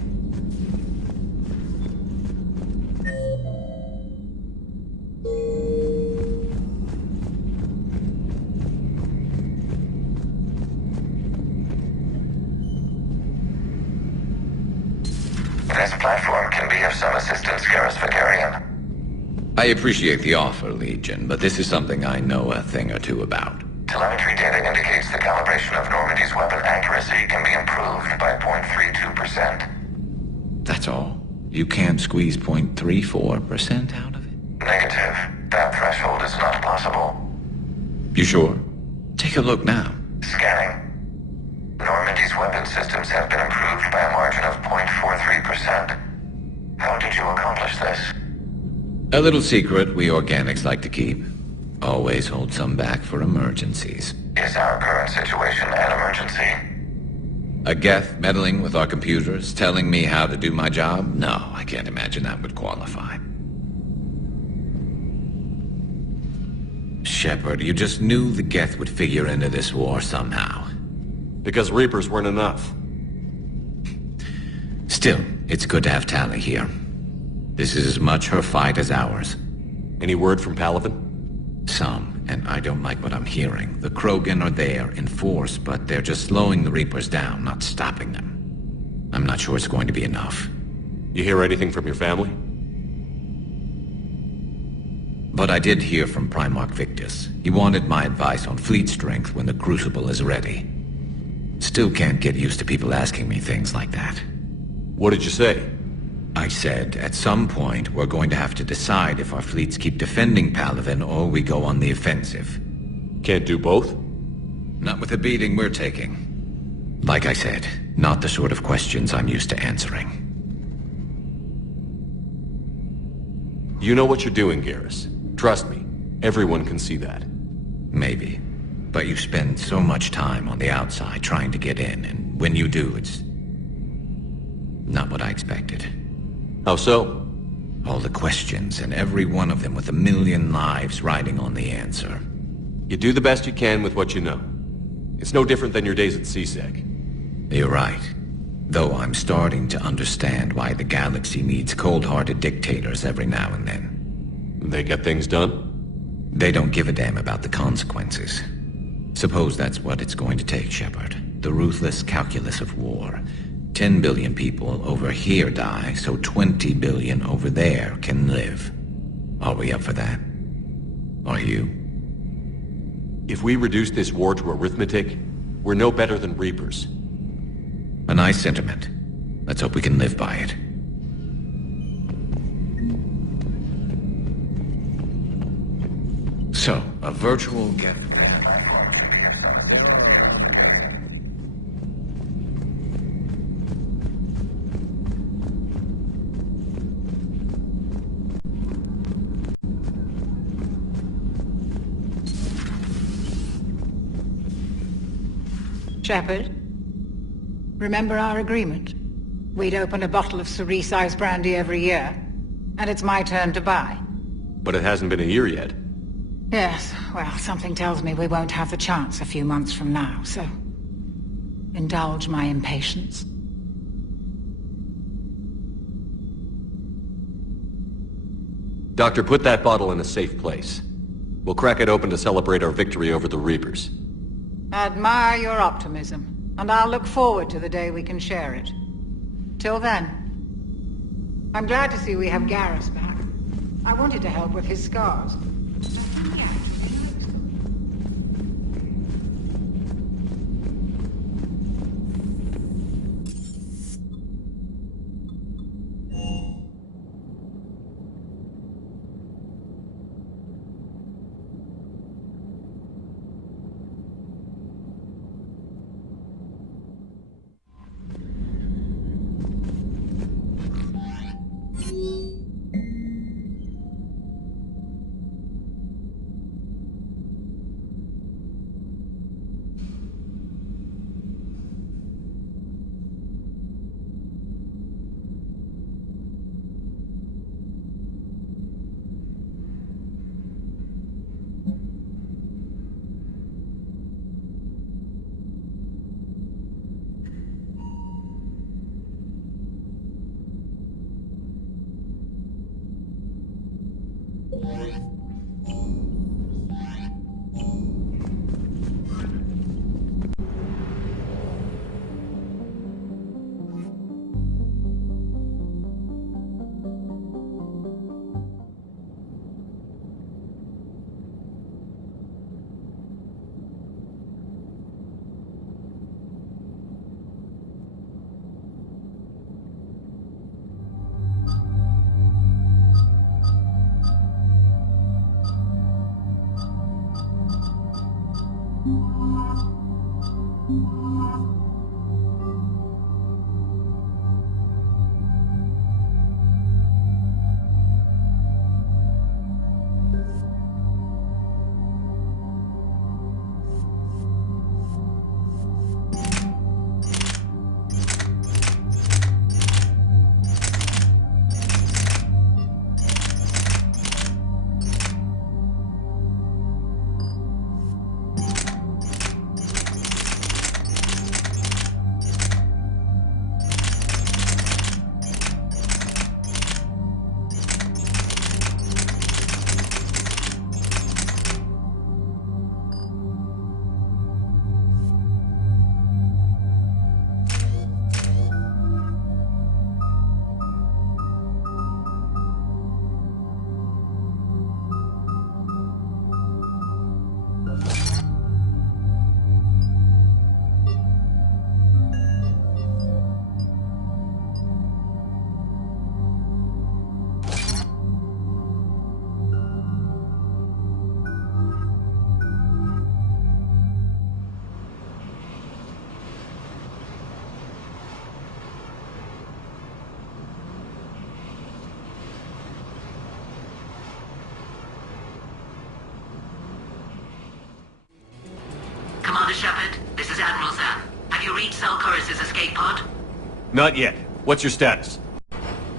This platform can be of some assistance, Garrus Vakarian. I appreciate the offer, Legion, but this is something I know a thing or two about. Telemetry data indicates the calibration of Normandy's weapon accuracy can be improved by 0.32%. That's all? You can't squeeze 0.34% out of it? Negative. That threshold is not possible. You sure? Take a look now. Scanning. Normandy's weapon systems have been improved by a margin of 0.43%. How did you accomplish this? A little secret we organics like to keep. Always hold some back for emergencies. Is our current situation an emergency? A Geth meddling with our computers, telling me how to do my job? No, I can't imagine that would qualify. Shepard, you just knew the Geth would figure into this war somehow. Because Reapers weren't enough. Still, it's good to have Tali here. This is as much her fight as ours. Any word from Palaven? Some, and I don't like what I'm hearing. The Krogan are there in force, but they're just slowing the Reapers down, not stopping them. I'm not sure it's going to be enough. You hear anything from your family? But I did hear from Primarch Victus. He wanted my advice on fleet strength when the Crucible is ready. Still can't get used to people asking me things like that. What did you say? I said, at some point, we're going to have to decide if our fleets keep defending Palaven or we go on the offensive. Can't do both? Not with the beating we're taking. Like I said, not the sort of questions I'm used to answering. You know what you're doing, Garrus. Trust me, everyone can see that. Maybe. But you spend so much time on the outside trying to get in, and when you do, it's not what I expected. How so? All the questions, and every one of them with a million lives riding on the answer. You do the best you can with what you know. It's no different than your days at CSEC. You're right. Though I'm starting to understand why the galaxy needs cold-hearted dictators every now and then. They get things done? They don't give a damn about the consequences. Suppose that's what it's going to take, Shepard. The ruthless calculus of war. 10 billion people over here die, so 20 billion over there can live. Are we up for that? Are you? If we reduce this war to arithmetic, we're no better than Reapers. A nice sentiment. Let's hope we can live by it. So, a virtual get... Shepard, remember our agreement? We'd open a bottle of Cerise Ice brandy every year, and it's my turn to buy. But it hasn't been a year yet. Yes, well, something tells me we won't have the chance a few months from now, so... indulge my impatience. Doctor, put that bottle in a safe place. We'll crack it open to celebrate our victory over the Reapers. Admire your optimism, and I'll look forward to the day we can share it. Till then, I'm glad to see we have Garrus back. I wanted to help with his scars. Commander Shepard, this is Admiral Zan. Have you reached Salkoris' escape pod? Not yet. What's your status?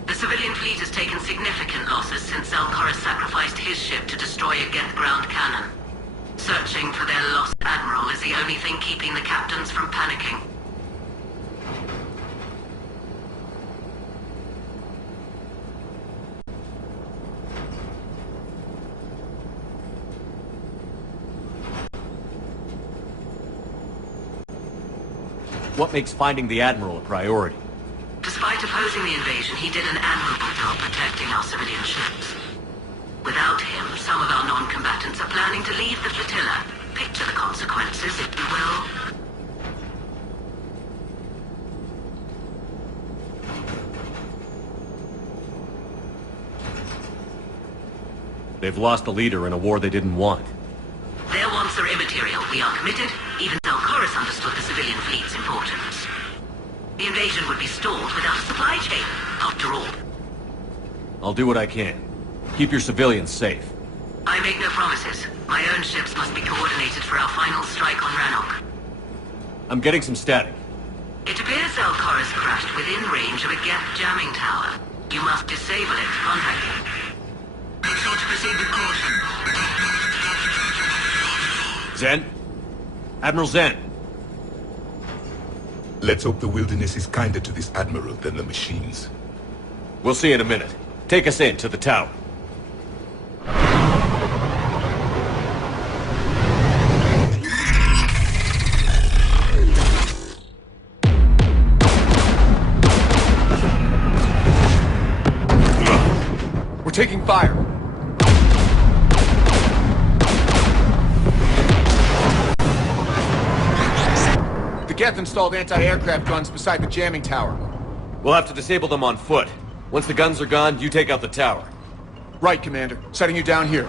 The civilian fleet has taken significant losses since Salkoris sacrificed his ship to destroy a Geth ground cannon. Searching for their lost admiral is the only thing keeping the captains from panicking. What makes finding the Admiral a priority? Despite opposing the invasion, he did an admirable job protecting our civilian ships. Without him, some of our non-combatants are planning to leave the flotilla. Picture the consequences, if you will. They've lost a leader in a war they didn't want. Their wants are immaterial. We are committed. Even Salkoris understood the civilian fleet's importance. The invasion would be stalled without a supply chain, after all. I'll do what I can. Keep your civilians safe. I make no promises. My own ships must be coordinated for our final strike on Rannoch. I'm getting some static. It appears Salkoris crashed within range of a Geth jamming tower. You must disable it to contact him. Zen? Admiral Zen? Let's hope the wilderness is kinder to this Admiral than the machines. We'll see in a minute. Take us in to the tower. We're taking fire. The Geth installed anti-aircraft guns beside the jamming tower. We'll have to disable them on foot. Once the guns are gone, you take out the tower. Right, Commander. Setting you down here.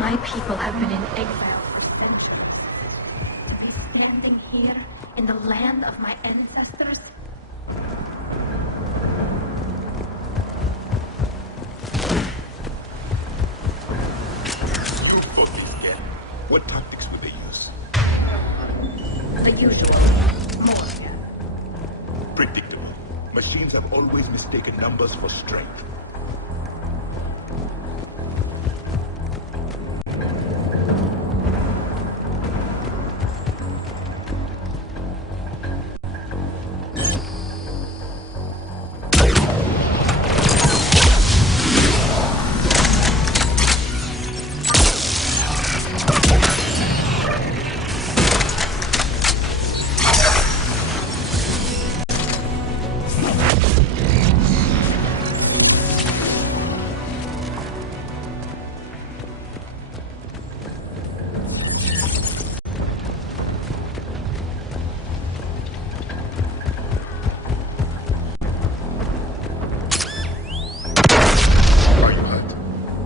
My people have been in exile for centuries. And standing here in the land of my ancestors. What tactics would they use? The usual. More. Predictable. Machines have always mistaken numbers for strength.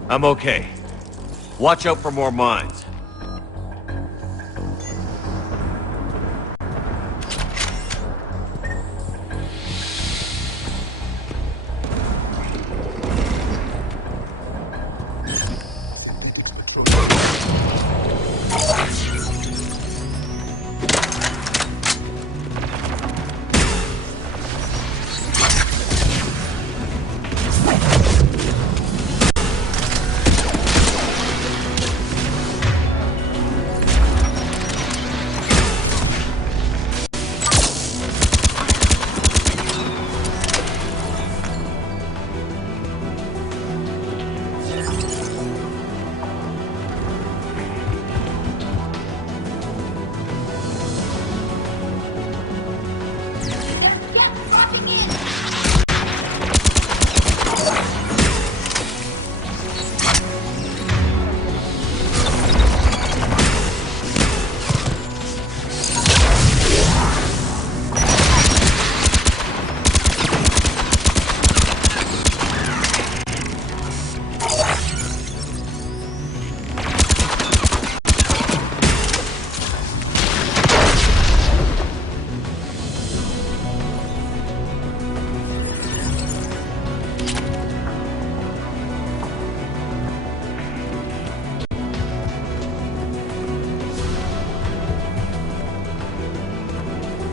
I'm okay. Watch out for more mines.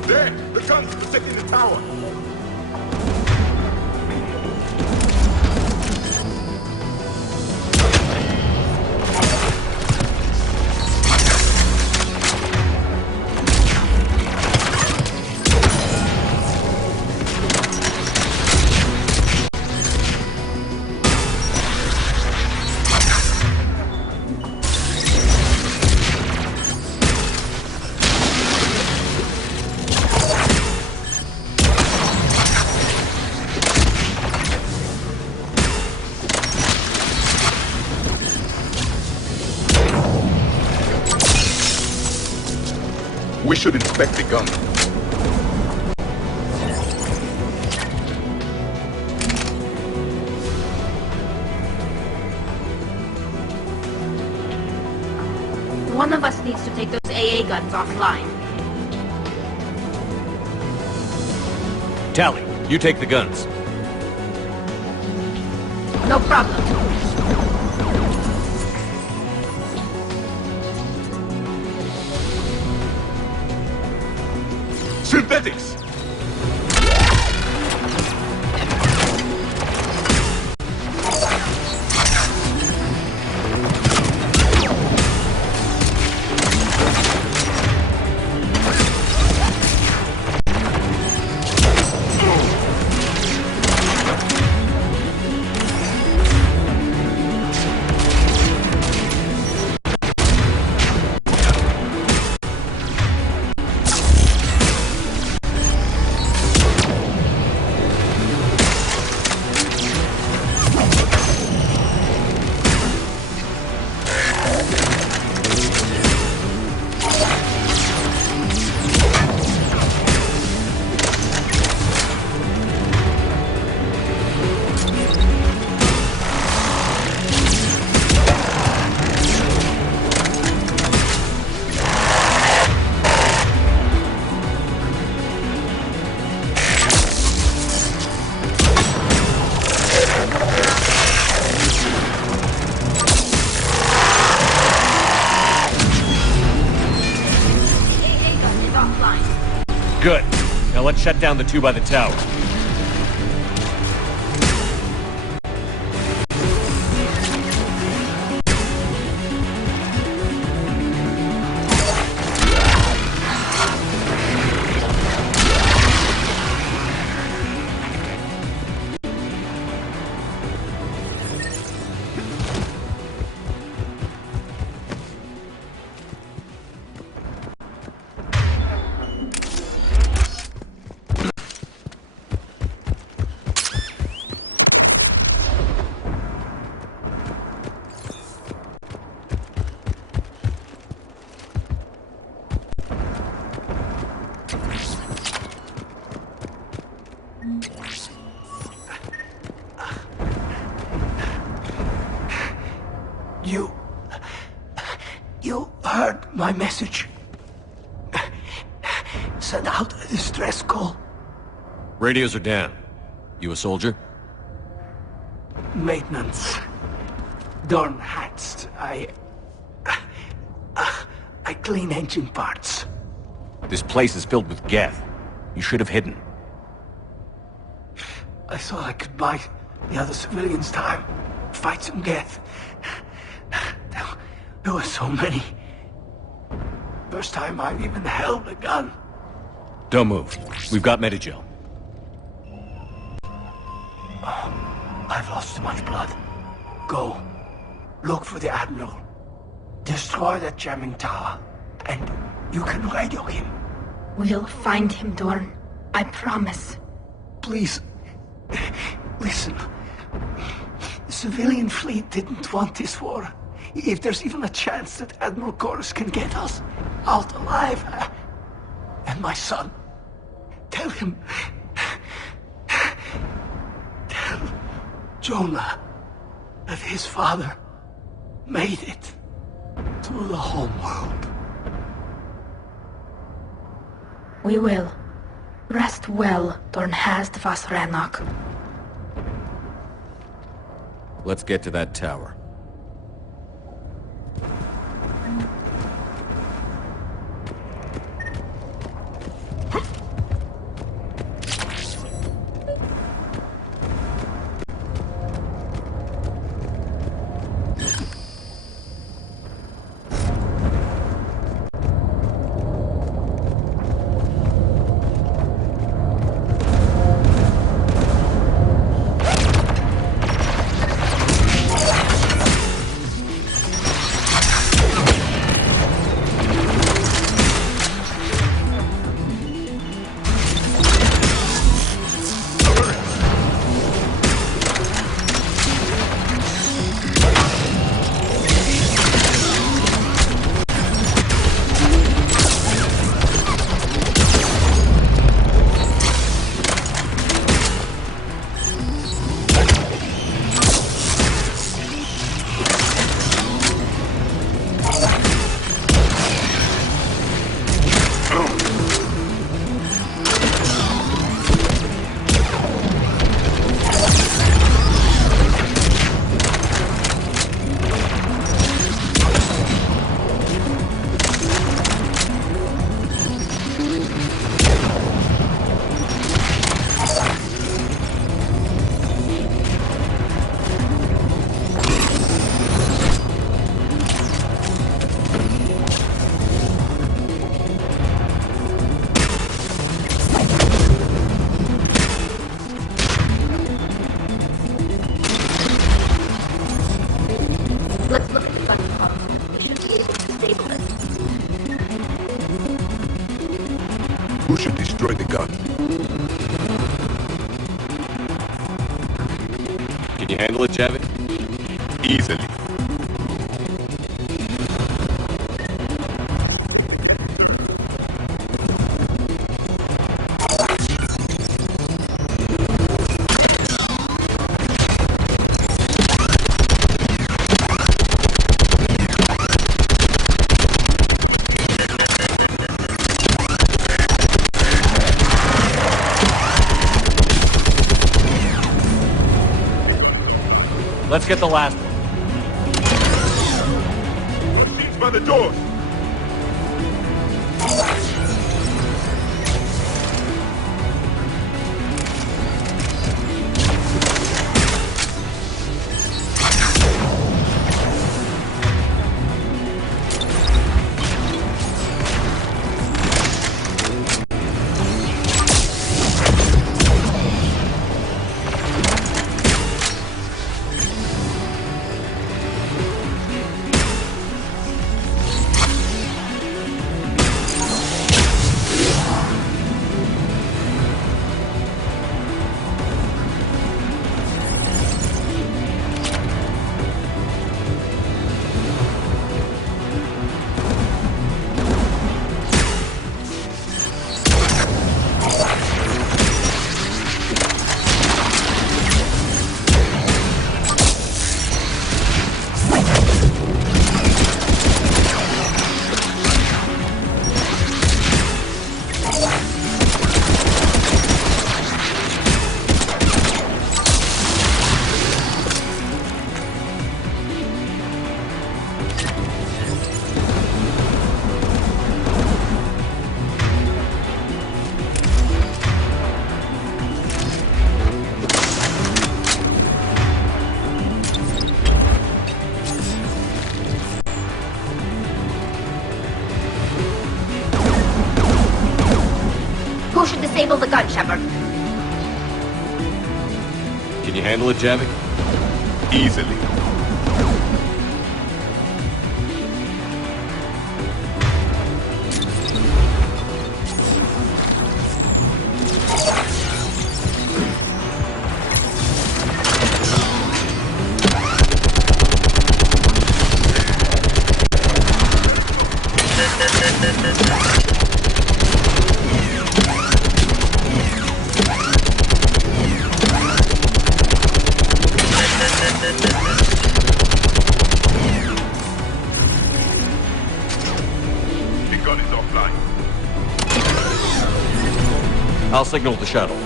There! The guns protecting the tower! We should inspect the gun. One of us needs to take those AA guns offline. Tally, you take the guns. No problem. Synthetics! Good. Now let's shut down the two by the tower. You heard my message. Send out a distress call. Radios are down. You a soldier? Maintenance. Dorn hats. I clean engine parts. This place is filled with Geth. You should have hidden. I thought I could buy the other civilians time. Fight some Geth. There were so many. First time I've even held a gun. Don't move. We've got Medigel. I've lost too much blood. Go. Look for the Admiral. Destroy that jamming tower. And you can radio him. We'll find him, Dorn. I promise. Please. Listen. The civilian fleet didn't want this war. If there's even a chance that Admiral Chorus can get us out alive. And my son. Tell him. Tell Jonah that his father made it to the home world. We will. Rest well, Dornhast Vasranok. Let's get to that tower. handle it, Javik? Easily. Let's get the last one. Machines by the doors. Who should disable the gun, Shepard? Can you handle it, Javik? Easily. I'll signal the shuttle.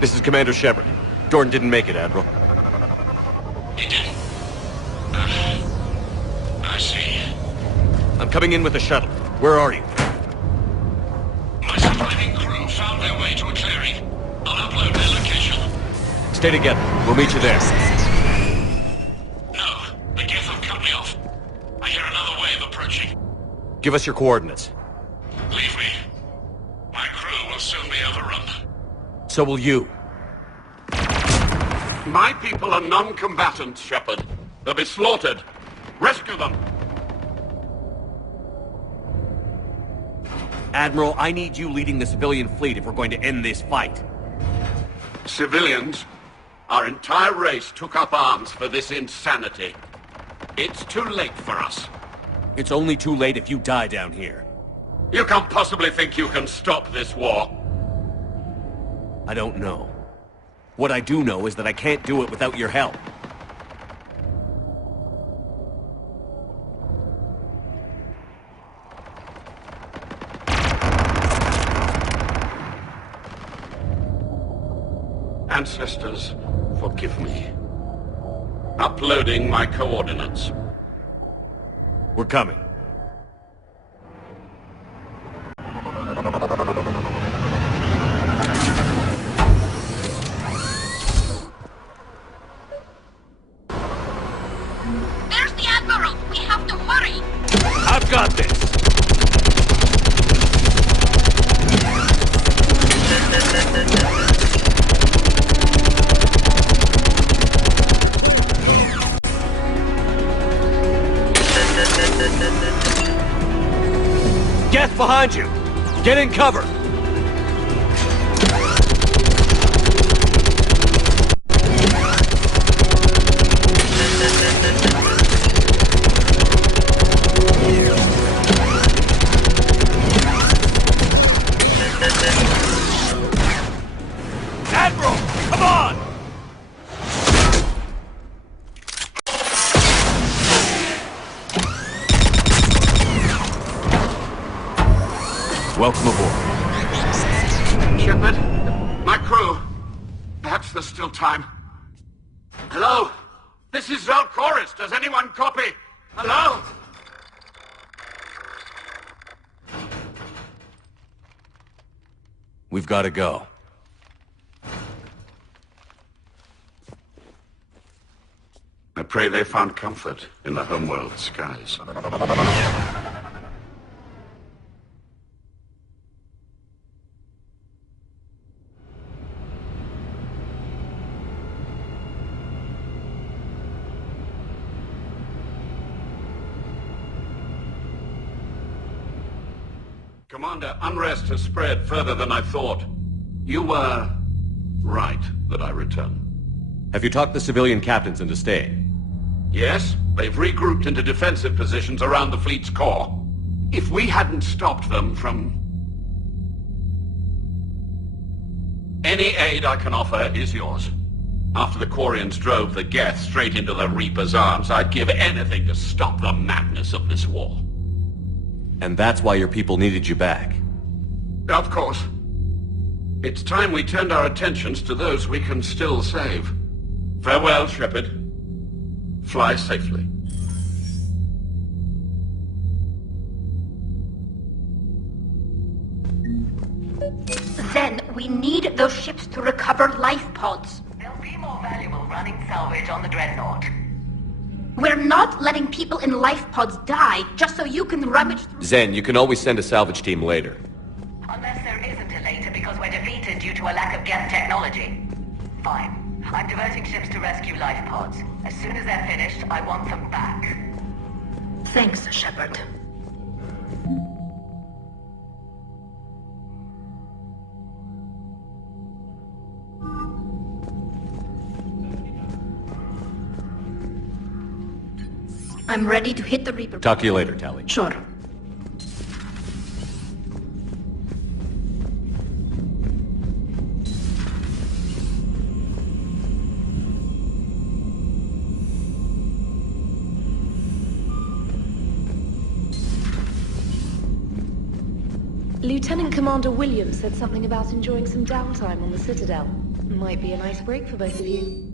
This is Commander Shepard. Jordan didn't make it, Admiral. He didn't? I see. I'm coming in with the shuttle. Where are you? My surviving crew found their way to a clearing. I'll upload their location. Stay together. We'll meet you there. No, the Geth have cut me off. I hear another wave approaching. Give us your coordinates. Leave me. My crew will soon be overrun. So will you. My people are non-combatants, Shepard. They'll be slaughtered. Rescue them. Admiral, I need you leading the civilian fleet if we're going to end this fight. Civilians? Our entire race took up arms for this insanity. It's too late for us. It's only too late if you die down here. You can't possibly think you can stop this war. I don't know. What I do know is that I can't do it without your help. Ancestors, forgive me. Uploading my coordinates. We're coming. out! We have to hurry! I've got this! Geth behind you! Get in cover! Admiral, come on! Welcome aboard. Shepard, my crew. Perhaps there's still time. Hello? This is Zalcoris. Does anyone copy? Hello? We've got to go. I pray they found comfort in the homeworld skies. Commander, unrest has spread further than I thought. You were right that I return. Have you talked the civilian captains into staying? Yes, they've regrouped into defensive positions around the fleet's core. If we hadn't stopped them from... Any aid I can offer is yours. After the Quarians drove the Geth straight into the Reaper's arms, I'd give anything to stop the madness of this war. And that's why your people needed you back. Of course. It's time we turned our attentions to those we can still save. Farewell, Shepard. Fly safely. Then we need those ships to recover life pods. They'll be more valuable running salvage on the Dreadnought. We're not letting people in life pods die just so you can rummage through... Zen, you can always send a salvage team later. Unless there isn't a later because we're defeated due to a lack of Geth technology. Fine. I'm diverting ships to rescue life pods. As soon as they're finished, I want them back. Thanks, Shepard. I'm ready to hit the Reaper. Talk to you later, Tally. Sure. Lieutenant Commander Williams said something about enjoying some downtime on the Citadel. Might be a nice break for both of you.